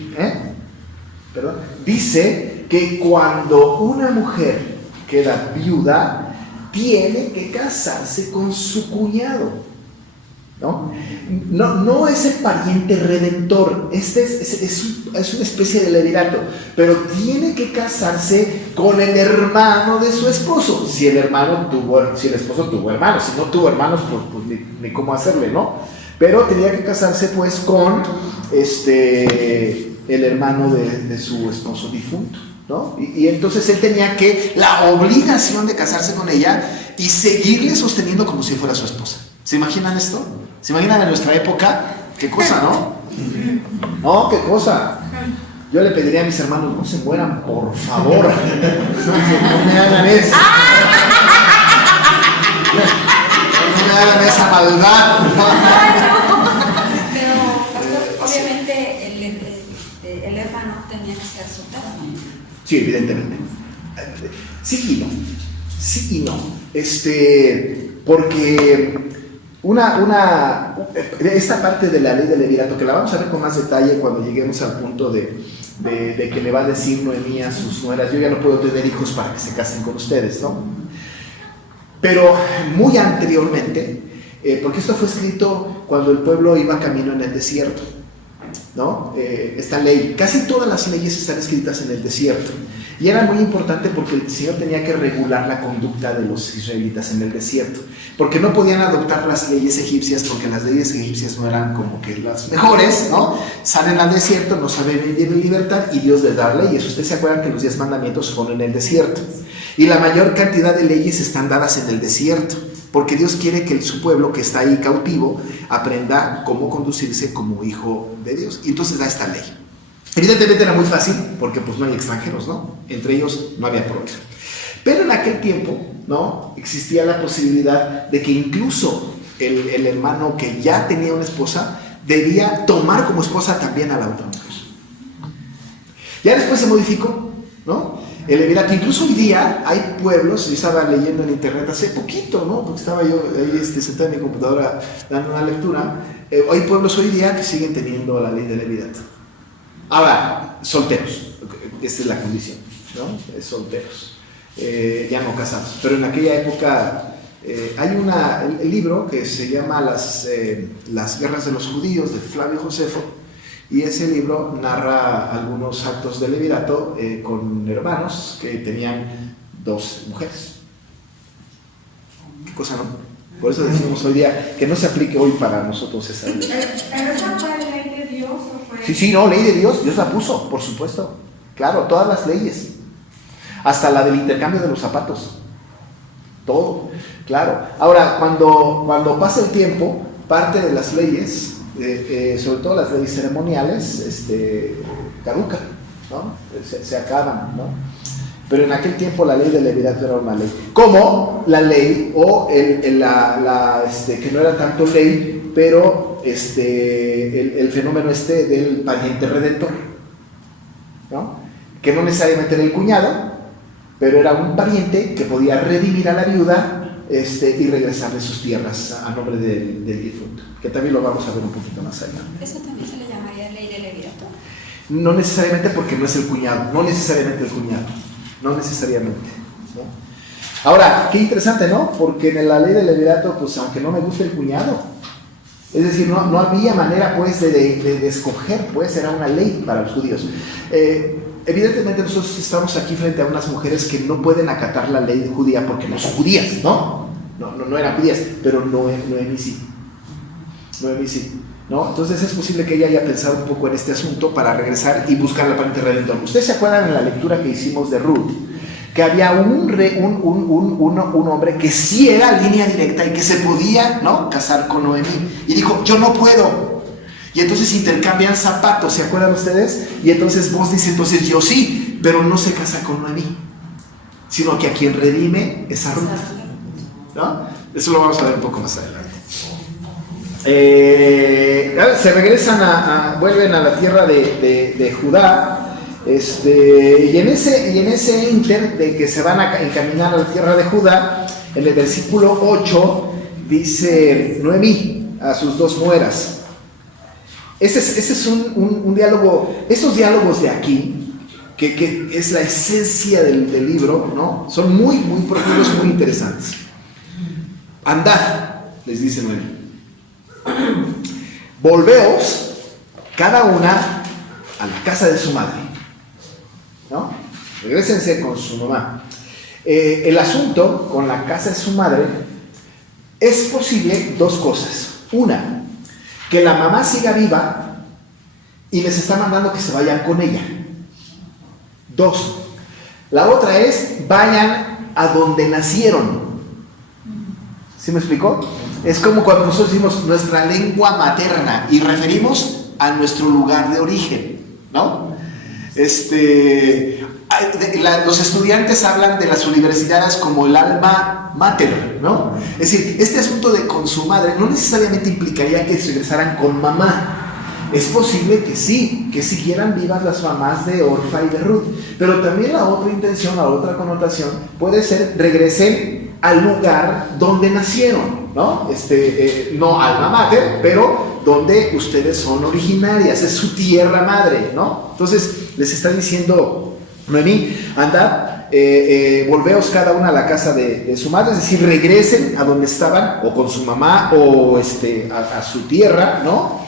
cuando una mujer queda viuda, tiene que casarse con su cuñado. No es el pariente redentor, es una especie de levirato, pero tiene que casarse con el hermano de su esposo. Si el esposo tuvo hermanos, si no tuvo hermanos, pues ni cómo hacerle, ¿no? Pero tenía que casarse pues con el hermano de su esposo difunto, ¿no? Y entonces él tenía la obligación de casarse con ella y seguirle sosteniendo como si fuera su esposa. ¿Se imaginan esto? ¿Se imaginan en nuestra época? ¿Qué cosa, no? No, ¿qué cosa? Yo le pediría a mis hermanos, no se mueran, por favor. No me hagan eso. No me hagan esa maldad. Pero, pastor, obviamente el hermano tenía que ser soltero. Sí, evidentemente. Sí y no. Porque esta parte de la ley del levirato, que la vamos a ver con más detalle cuando lleguemos al punto de que le va a decir Noemí a sus nueras, yo ya no puedo tener hijos para que se casen con ustedes, ¿no? Pero muy anteriormente, porque esto fue escrito cuando el pueblo iba camino en el desierto, ¿no? Esta ley, casi todas las leyes están escritas en el desierto, y era muy importante porque el Señor tenía que regular la conducta de los israelitas en el desierto, porque no podían adoptar las leyes egipcias, porque las leyes egipcias no eran como que las mejores, ¿no? Salen al desierto, no saben vivir en libertad, y Dios les da leyes. Ustedes se acuerdan que los 10 mandamientos fueron en el desierto, y la mayor cantidad de leyes están dadas en el desierto, porque Dios quiere que su pueblo que está ahí cautivo aprenda cómo conducirse como hijo de Dios, y entonces da esta ley. Evidentemente era muy fácil, porque pues no hay extranjeros, ¿no? Entre ellos no había problema. Pero en aquel tiempo, ¿no?, existía la posibilidad de que incluso el hermano que ya tenía una esposa debía tomar como esposa también a la otra mujer. Ya después se modificó, ¿no?, el levirato. Incluso hoy día hay pueblos, yo estaba leyendo en internet hace poquito, ¿no?, porque estaba yo ahí sentado en mi computadora dando una lectura. Hay pueblos hoy día que siguen teniendo la ley del levirato. Ahora, solteros, esta es la condición, ¿no?, es solteros, ya no casados. Pero en aquella época hay el libro que se llama Las guerras de los judíos, de Flavio Josefo, y ese libro narra algunos actos de levirato con hermanos que tenían 2 mujeres. ¿Qué cosa, no? Por eso decimos hoy día que no se aplique hoy para nosotros esa ley. ¿Pero esa fue ley de Dios o fue...? Sí, no, ley de Dios, Dios la puso, por supuesto. Claro, todas las leyes. Hasta la del intercambio de los zapatos. Todo, claro. Ahora, cuando pasa el tiempo, parte de las leyes, sobre todo las leyes ceremoniales, caducan, ¿no? Se acaban, ¿no? Pero en aquel tiempo la ley del levirato era una ley. Como la ley, o que no era tanto ley, pero el fenómeno del pariente redentor, ¿no?, que no necesariamente era el cuñado, pero era un pariente que podía redimir a la viuda y regresarle sus tierras a nombre del difunto, que también lo vamos a ver un poquito más allá. ¿Eso también se le llamaría ley de levirato? No necesariamente, porque no es el cuñado, no necesariamente el cuñado, no necesariamente, ¿no? Ahora, qué interesante, ¿no? Porque en la ley del levirato, pues aunque no me guste el cuñado, es decir, no había manera pues de escoger, pues era una ley para los judíos. Evidentemente nosotros estamos aquí frente a unas mujeres que no pueden acatar la ley judía porque no son judías, ¿no? No eran judías, pero Noemí sí. Noemí sí, ¿no? Entonces es posible que ella haya pensado un poco en este asunto para regresar y buscar la pariente redentor. ¿Ustedes se acuerdan en la lectura que hicimos de Ruth? Que había un hombre que sí era línea directa y que se podía, ¿no?, casar con Noemí. Y dijo, yo no puedo. Y entonces intercambian zapatos, ¿se acuerdan ustedes? Y entonces vos dice, entonces yo sí, pero no se casa con Noemí, sino que a quien redime es a Ruth, ¿no? Eso lo vamos a ver un poco más adelante. Se regresan vuelven a la tierra de Judá, y en ese inter de que se van a encaminar a la tierra de Judá, en el versículo 8 dice Noemí a sus 2 nueras. Ese es un diálogo, esos diálogos de aquí, que es la esencia del libro, ¿no?, son muy, muy profundos, muy interesantes. Andad, les dice Noemí, volveos cada una a la casa de su madre, ¿no? Regrésense con su mamá. El asunto con la casa de su madre es posible 2 cosas. Una, que la mamá siga viva y les está mandando que se vayan con ella. 2, la otra es vayan a donde nacieron. ¿Sí me explicó? Es como cuando nosotros decimos nuestra lengua materna y referimos a nuestro lugar de origen, ¿no? Los estudiantes hablan de las universidades como el alma mater, ¿no? Es decir, este asunto de con su madre no necesariamente implicaría que se regresaran con mamá. Es posible que sí, que siguieran vivas las mamás de Orfa y de Ruth, pero también la otra intención, la otra connotación puede ser regresen al lugar donde nacieron, ¿no? No alma mater, pero donde ustedes son originarias, es su tierra madre, ¿no? Entonces les está diciendo Noemí, andad, volveos cada una a la casa de su madre, es decir, regresen a donde estaban, o con su mamá, o a su tierra, ¿no?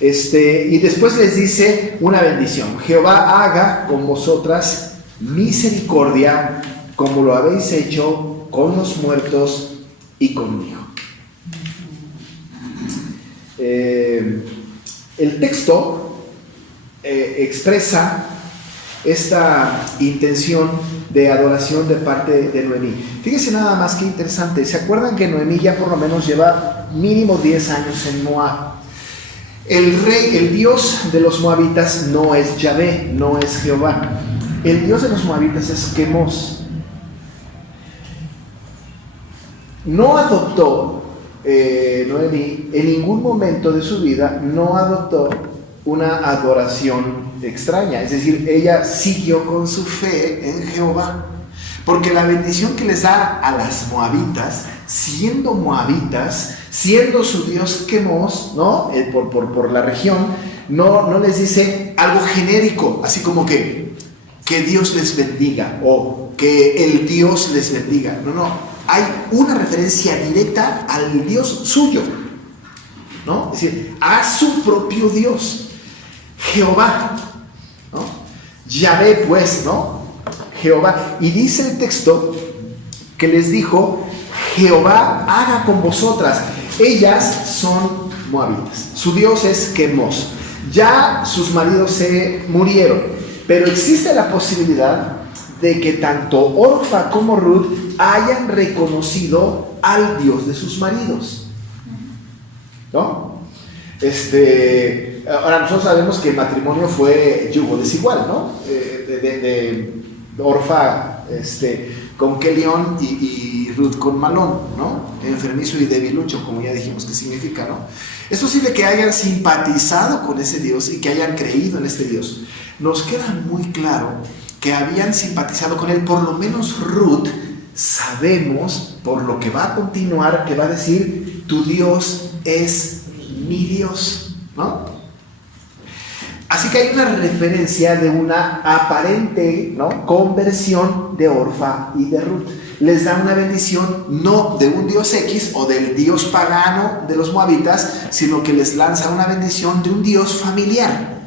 Y después les dice una bendición: Jehová haga con vosotras misericordia, como lo habéis hecho con los muertos y conmigo. El texto expresa esta intención de adoración de parte de Noemí. Fíjense nada más que interesante. ¿Se acuerdan que Noemí ya por lo menos lleva mínimo 10 años en Moab? El Dios de los moabitas no es Yahvé, no es Jehová. El Dios de los moabitas es Quemos. no adoptó, Noemí, en ningún momento de su vida, no adoptó una adoración extraña. Es decir, ella siguió con su fe en Jehová. Porque la bendición que les da a las moabitas, siendo su dios Quemos, ¿no? Por la región, no les dice algo genérico, así como que Dios les bendiga o que el Dios les bendiga. No, hay una referencia directa al Dios suyo, ¿no? Es decir, a su propio Dios, Jehová, ¿no? Yahvé, pues, ¿no? Jehová. Y dice el texto que les dijo: Jehová haga con vosotras. Ellas son moabitas, su dios es Quemos. Ya sus maridos se murieron, pero existe la posibilidad de que tanto Orfa como Ruth hayan reconocido al Dios de sus maridos, ¿no? Ahora nosotros sabemos que el matrimonio fue yugo desigual, ¿no? De Orfa con Kelión y Ruth con Malón, ¿no? Enfermizo y debilucho, como ya dijimos que significa, ¿no? Es posible que hayan simpatizado con ese Dios y que hayan creído en este Dios. Nos queda muy claro que habían simpatizado con él. Por lo menos Ruth, sabemos por lo que va a continuar, que va a decir: tu Dios es mi Dios, ¿no? Así que hay una referencia de una aparente, ¿no?, conversión de Orfa y de Ruth. Les da una bendición no de un dios X o del dios pagano de los moabitas, sino que les lanza una bendición de un dios familiar,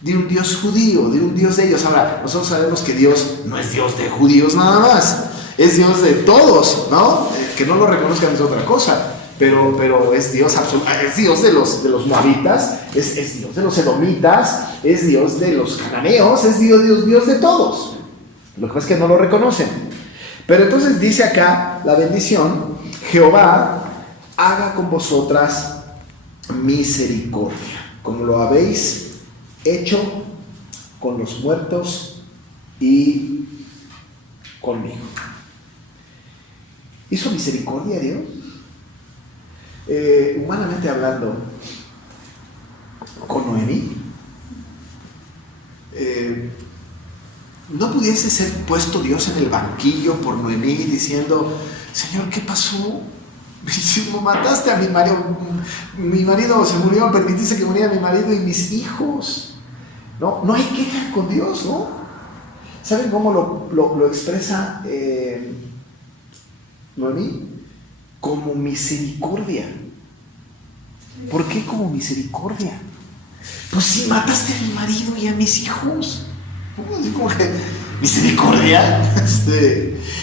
de un dios judío, de un dios de ellos. Ahora, nosotros sabemos que Dios no es Dios de judíos nada más, es Dios de todos, ¿no? Que no lo reconozcan es otra cosa. Pero es Dios es Dios de los moabitas, es Dios de los edomitas, es Dios de los cananeos, es Dios de todos. Lo que pasa es que no lo reconocen. Pero entonces dice acá la bendición: Jehová haga con vosotras misericordia, como lo habéis hecho con los muertos y conmigo. ¿Hizo misericordia Dios? Humanamente hablando, con Noemí, ¿no pudiese ser puesto Dios en el banquillo por Noemí diciendo: Señor, ¿qué pasó? Mataste a mi marido se murió, permitiste que muriera mi marido y mis hijos. No hay queja con Dios, ¿no? ¿Saben cómo lo expresa Noemí? Como misericordia. ¿Por qué como misericordia? Pues si mataste a mi marido y a mis hijos. Así como que, ¿misericordia?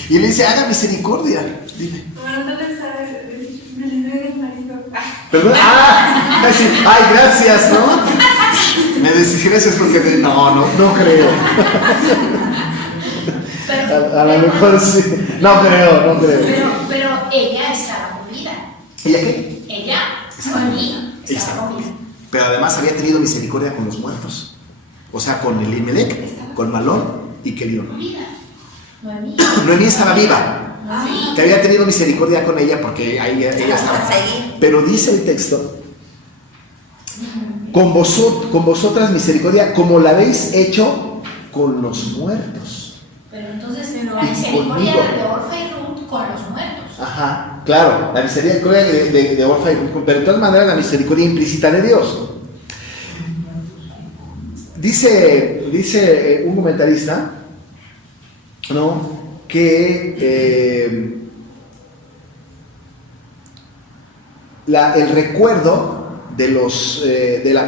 Y le dice: haga misericordia. Dime. Bueno, no le sabe, me le debe el marido. ¿Perdón? Ay, gracias, ¿no? Me decís gracias porque no creo. A lo mejor sí. No creo. Pero ella estaba con vida. ¿Ella qué? Ella, Noemí, estaba con vida. Pero además había tenido misericordia con los muertos. O sea, con Elimelec, con Malón y Kelión. Noemí estaba viva. Sí. Que había tenido misericordia con ella porque ahí ella estaba. Pero dice el texto: con vosotras misericordia, como la habéis hecho con los muertos. Pero entonces la misericordia de Orfa y Ruth con los muertos. Ajá, claro, la misericordia de Orfa y Ruth, pero de todas maneras la misericordia implícita de Dios. Dice un comentarista, ¿no?, que el recuerdo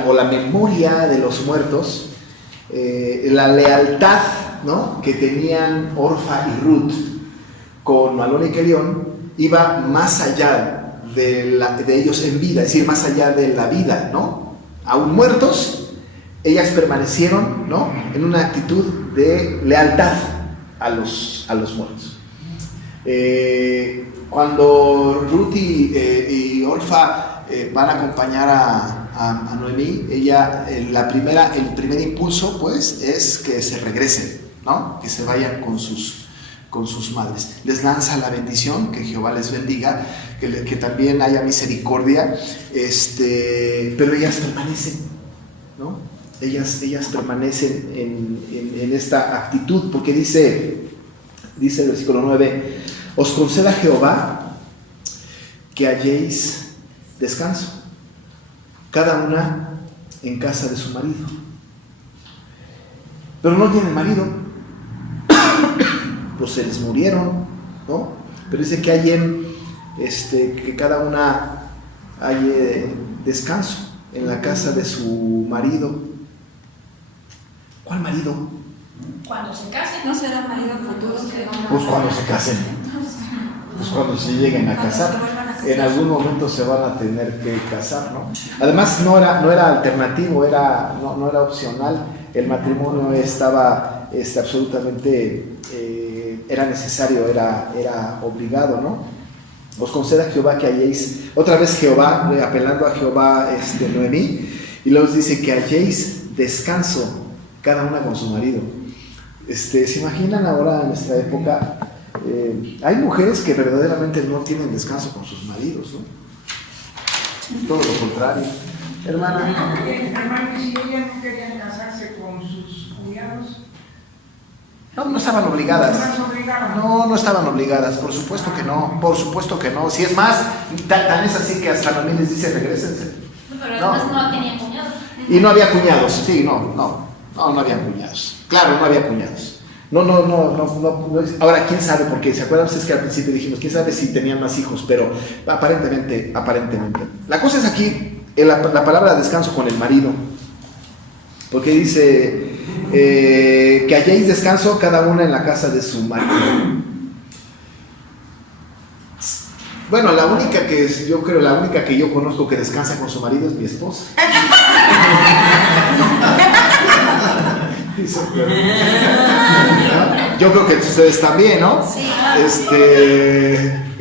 o la memoria de los muertos, la lealtad, ¿no?, que tenían Orfa y Ruth con Malón y Kelión, iba más allá de ellos en vida, es decir, más allá de la vida, ¿no? Aún muertos, ellas permanecieron, ¿no?, en una actitud de lealtad a los muertos. Cuando Ruth y Orfa van a acompañar a Noemí, ella, el primer impulso, pues, es que se regresen, ¿no?, que se vayan con sus con sus madres. Les lanza la bendición, que Jehová les bendiga, que también haya misericordia, pero ellas permanecen, ¿no? Ellas permanecen en esta actitud, porque dice el versículo 9, os conceda Jehová que halléis descanso, cada una en casa de su marido. Pero no tienen marido, pues se les murieron, ¿no? Pero dice que que cada una halle descanso en la casa de su marido. ¿Cuál marido? Cuando se casen. No será marido futuro que no. Pues cuando se casen, pues cuando se lleguen a casar. En algún momento se van a tener que casar, ¿no? Además no era alternativo, no era opcional. El matrimonio estaba absolutamente, era necesario, era obligado, ¿no? Os conceda Jehová que halléis, otra vez Jehová, apelando a Jehová, Noemí, y luego dice que halléis descanso, cada una con su marido. ¿Se imaginan ahora en nuestra época? Hay mujeres que verdaderamente no tienen descanso con sus maridos, ¿no? Todo lo contrario. Hermana. Hermano, si ellas no querían casarse con sus cuñados. No estaban obligadas. No estaban obligadas, por supuesto que no, Si es más, tan es así que hasta Noemí les dice, regrésense. Pero además no tenían cuñados. Y no había cuñados, sí, no había cuñados. Claro, no había cuñados. No. Ahora, ¿quién sabe? Porque se acuerdan ustedes que al principio dijimos, ¿quién sabe si tenían más hijos? Pero aparentemente. La cosa es aquí, la palabra descanso con el marido. Porque dice que halléis descanso cada una en la casa de su marido. Bueno, la única que yo conozco que descansa con su marido es mi esposa. Yo creo que ustedes también, ¿no? Sí.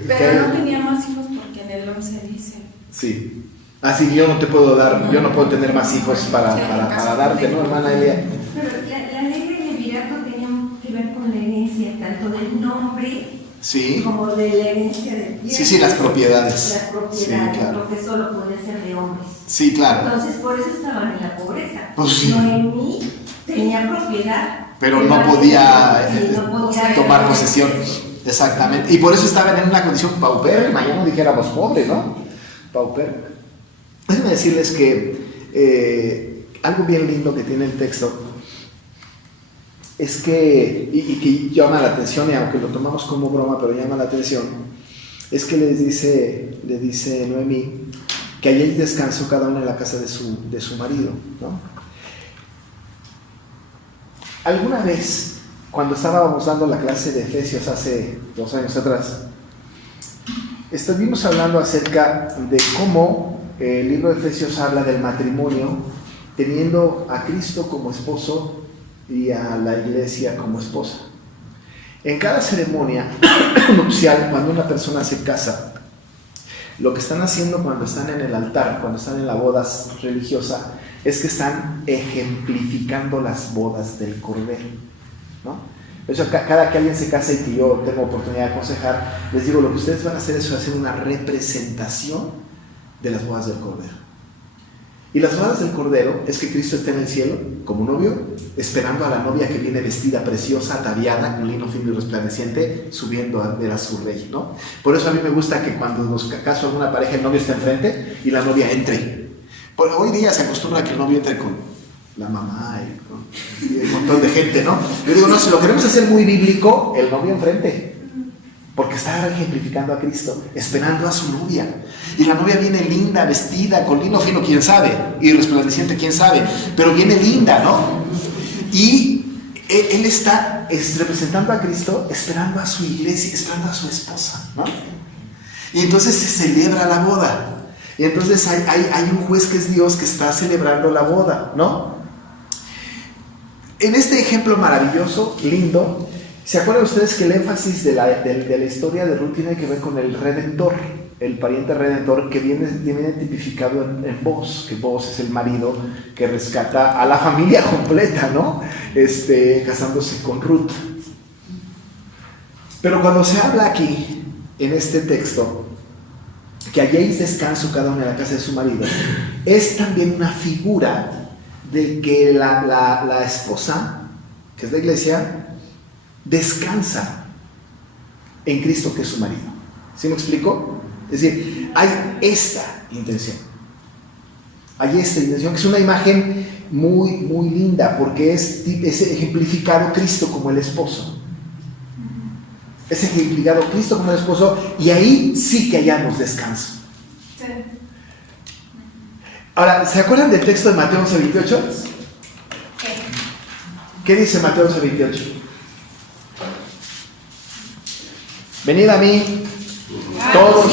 Pero no tenía más hijos porque en el 11 dice. Sí. Así yo no te puedo dar, yo no puedo tener más hijos para darte, ¿no, hermana Elia? Pero la ley de levirato tenía que ver con la herencia, tanto del nombre Sí. como de la herencia del tierra. Sí, las propiedades. Las propiedades, Sí, claro. porque solo podía ser de hombres. Sí, claro. Entonces, por eso estaban en la pobreza. Pues sí. Noemí tenía propiedad. Pero no podía tomar posesión. posesión. Exactamente. Y por eso estaban en una condición paupérrima, ya no dijéramos pobre, ¿no? Paupérrima. Déjenme decirles que algo bien lindo que tiene el texto es que, y que llama la atención, y aunque lo tomamos como broma, pero llama la atención, es que le dice Noemí que allí descansó cada una en la casa de su marido, ¿no? Alguna vez, cuando estábamos dando la clase de Efesios hace 2 años atrás, estuvimos hablando acerca de cómo el libro de Efesios habla del matrimonio teniendo a Cristo como esposo y a la iglesia como esposa. En cada ceremonia nupcial, cuando una persona se casa, lo que están haciendo cuando están en el altar, cuando están en la boda religiosa, es que están ejemplificando las bodas del Cordero, ¿no? De hecho, cada que alguien se casa y que yo tengo oportunidad de aconsejar, les digo, lo que ustedes van a hacer es hacer una representación de las bodas del Cordero. Y las bodas del Cordero es que Cristo está en el cielo como novio, esperando a la novia que viene vestida preciosa, ataviada, con lino fino y resplandeciente, subiendo a ver a su rey, ¿no? Por eso a mí me gusta que cuando nos caso alguna pareja, el novio está enfrente y la novia entre. Porque hoy día se acostumbra a que el novio entre con la mamá y un montón de gente, ¿no? Yo digo, no, si lo queremos hacer muy bíblico, el novio enfrente. Porque está ejemplificando a Cristo, esperando a su novia. Y la novia viene linda, vestida, con lino fino, quién sabe, y resplandeciente, quién sabe, pero viene linda, ¿no? Y él está representando a Cristo, esperando a su iglesia, esperando a su esposa, ¿no? Y entonces se celebra la boda. Y entonces hay un juez que es Dios que está celebrando la boda, ¿no? En este ejemplo maravilloso, lindo, ¿se acuerdan ustedes que el énfasis de la historia de Ruth tiene que ver con el Redentor, el pariente Redentor que viene tipificado en Boaz, que Boaz es el marido que rescata a la familia completa, ¿no? Casándose con Ruth. Pero cuando se habla aquí, en este texto, que halléis descanso cada uno en la casa de su marido, es también una figura de que la esposa, que es la iglesia, descansa en Cristo, que es su marido. ¿Sí me explico? Es decir, hay esta intención. Hay esta intención, que es una imagen muy, muy linda, porque es ejemplificado Cristo como el esposo. Es ejemplificado Cristo como el esposo, y ahí sí que hallamos descanso. Sí. Ahora, ¿se acuerdan del texto de Mateo 11:28? ¿Qué dice Mateo 11:28? Venid a mí, todos,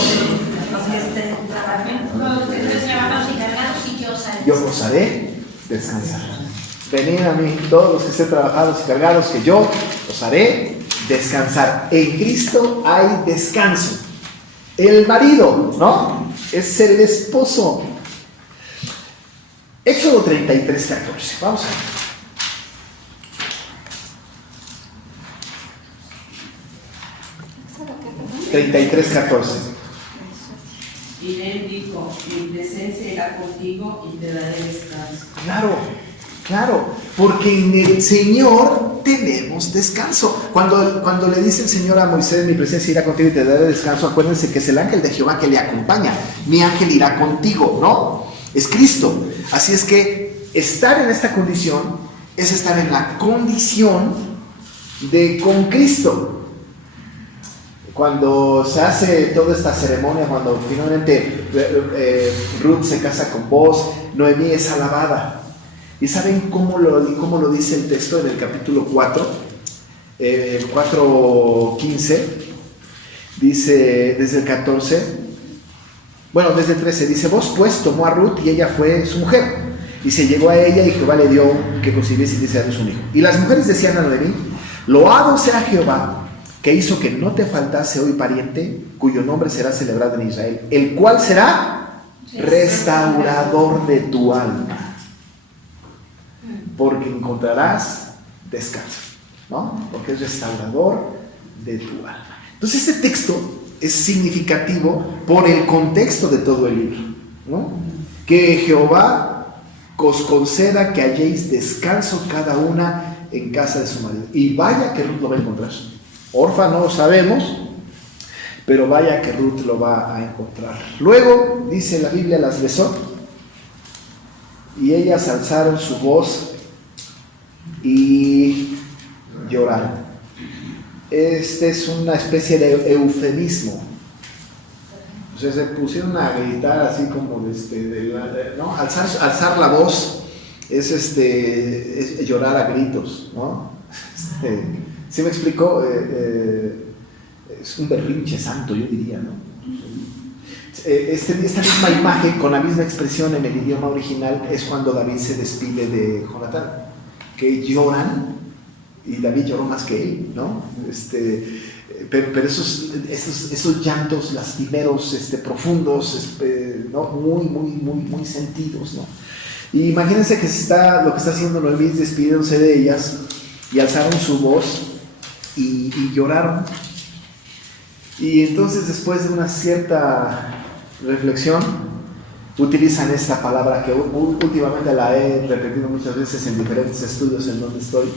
Los que estén trabajando. Todos ustedes trabajados y cargados y yo os haré descansar. Venid a mí, todos los que estén trabajados y cargados, que yo os haré descansar. En Cristo hay descanso. El marido, ¿no? Es el esposo. Éxodo 33:14. Vamos a ver. 33:14. Y él dijo, mi presencia irá contigo y te daré descanso. Claro, porque en el Señor tenemos descanso. Cuando le dice el Señor a Moisés, mi presencia irá contigo y te daré descanso, acuérdense que es el ángel de Jehová que le acompaña. Mi ángel irá contigo, ¿no? Es Cristo. Así es que estar en esta condición es estar en la condición de con Cristo. Cuando se hace toda esta ceremonia, cuando finalmente Ruth se casa con Boaz, Noemí es alabada. ¿Y saben cómo lo dice el texto en el capítulo 4? El 4:15, dice desde el 14, bueno, desde el 13, dice: Boaz pues tomó a Ruth y ella fue su mujer. Y se llegó a ella y Jehová le dio que concibiese y dice a Dios un hijo. Y las mujeres decían a Noemí: loado sea Jehová, que hizo que no te faltase hoy pariente, cuyo nombre será celebrado en Israel, el cual será restaurador de tu alma, porque encontrarás descanso, ¿no? Porque es restaurador de tu alma. Entonces este texto es significativo por el contexto de todo el libro, ¿no? Que Jehová os conceda que halléis descanso cada una en casa de su marido. Y vaya que Ruth lo va a encontrar. Orfa no sabemos, pero vaya que Ruth lo va a encontrar. Luego, dice la Biblia, las besó y ellas alzaron su voz y lloraron. Este es una especie de eufemismo. O sea, se pusieron a gritar así como ¿no? Alzar la voz es llorar a gritos, ¿no? ¿Sí me explico? Es un berrinche santo, yo diría, ¿no? Esta misma imagen, con la misma expresión en el idioma original, es cuando David se despide de Jonatán, que lloran, y David lloró más que él, ¿no? Pero esos llantos lastimeros, profundos, ¿no? Muy sentidos, ¿no? Y imagínense que lo que está haciendo Noemí es despidiéndose de ellas, y alzaron su voz y lloraron. Y entonces, después de una cierta reflexión, utilizan esta palabra que últimamente la he repetido muchas veces en diferentes estudios en donde estoy,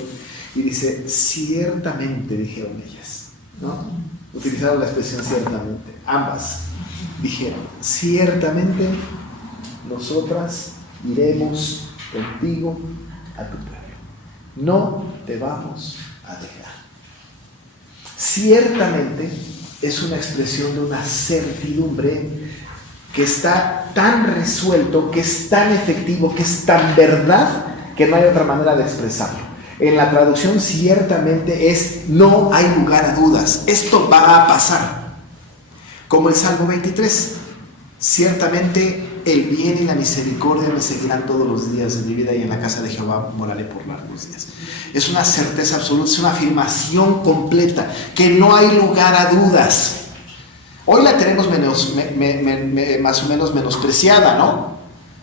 y dice: ciertamente, dijeron ellas, ¿no? Utilizaron la expresión ciertamente, ambas dijeron: ciertamente nosotras iremos contigo a tu pueblo, no te vamos a dejar. Ciertamente es una expresión de una certidumbre que está tan resuelto, que es tan efectivo, que es tan verdad, que no hay otra manera de expresarlo. En la traducción ciertamente es: no hay lugar a dudas, esto va a pasar. Como el Salmo 23, ciertamente el bien y la misericordia me seguirán todos los días de mi vida, y en la casa de Jehová moraré por largos días. Es una certeza absoluta, es una afirmación completa, que no hay lugar a dudas. Hoy la tenemos más o menos menospreciada, ¿no?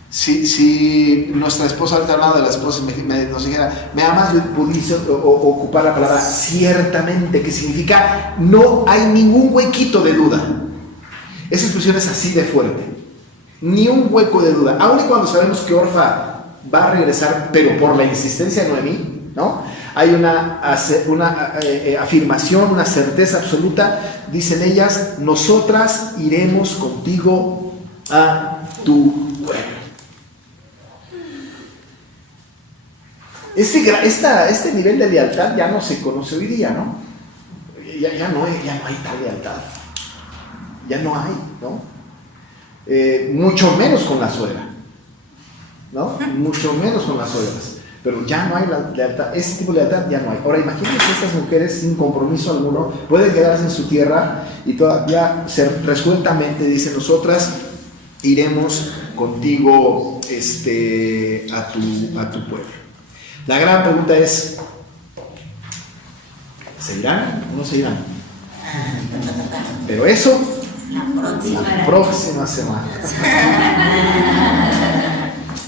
Si nuestra esposa, ahorita hablando de la esposa, nos dijera, ¿me amas? Yo pudiese ocupar la palabra ciertamente, que significa no hay ningún huequito de duda. Esa expresión es así de fuerte. Ni un hueco de duda. Aun y cuando sabemos que Orfa va a regresar, pero por la insistencia de Noemí, ¿no? Hay una afirmación, una certeza absoluta. Dicen ellas, nosotras iremos contigo a tu pueblo. Este nivel de lealtad ya no se conoce hoy día, ¿no? Ya no hay tal lealtad. Ya no hay, ¿no? Mucho menos con la suegra, ¿no? Mucho menos con las suegras. Pero ya no hay la lealtad, ese tipo de lealtad ya no hay. Ahora imagínense estas mujeres sin compromiso alguno, pueden quedarse en su tierra y todavía resueltamente dicen, nosotras iremos contigo a tu pueblo. La gran pregunta es, ¿se irán o no se irán? Pero eso, la próxima semana.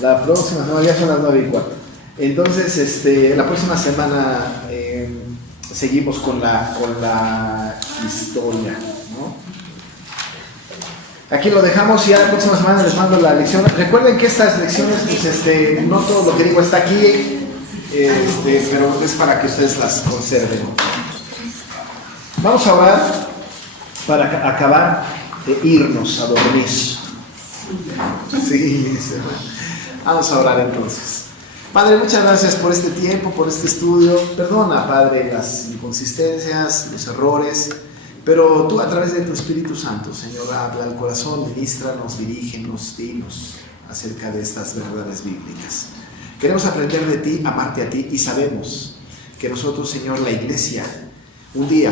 La próxima semana, ya son las 9:15. Entonces, la próxima semana seguimos con la historia, ¿no? Aquí lo dejamos y ya la próxima semana les mando la lección. Recuerden que estas lecciones, pues, no todo lo que digo está aquí. Pero es para que ustedes las conserven. Vamos a orar para acabar de irnos a dormir. Sí, vamos a orar entonces. Padre, muchas gracias por este tiempo, por este estudio. Perdona, Padre, las inconsistencias, los errores, pero tú a través de tu Espíritu Santo, Señor, habla al corazón, ministranos, dirígenos, dinos acerca de estas verdades bíblicas. Queremos aprender de ti, amarte a ti, y sabemos que nosotros, Señor, la iglesia, un día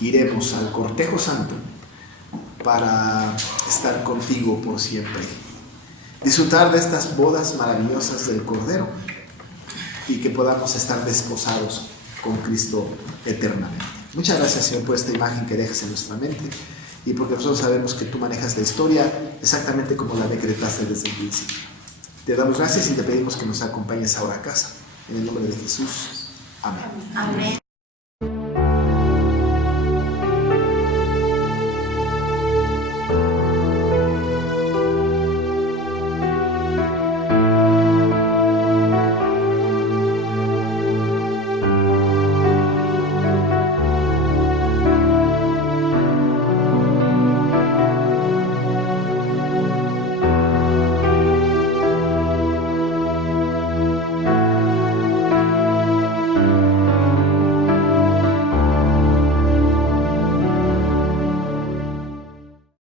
iremos al cortejo santo para estar contigo por siempre. Disfrutar de estas bodas maravillosas del Cordero y que podamos estar desposados con Cristo eternamente. Muchas gracias, Señor, por esta imagen que dejas en nuestra mente y porque nosotros sabemos que tú manejas la historia exactamente como la decretaste desde el principio. Te damos gracias y te pedimos que nos acompañes ahora a casa. En el nombre de Jesús. Amén. Amén.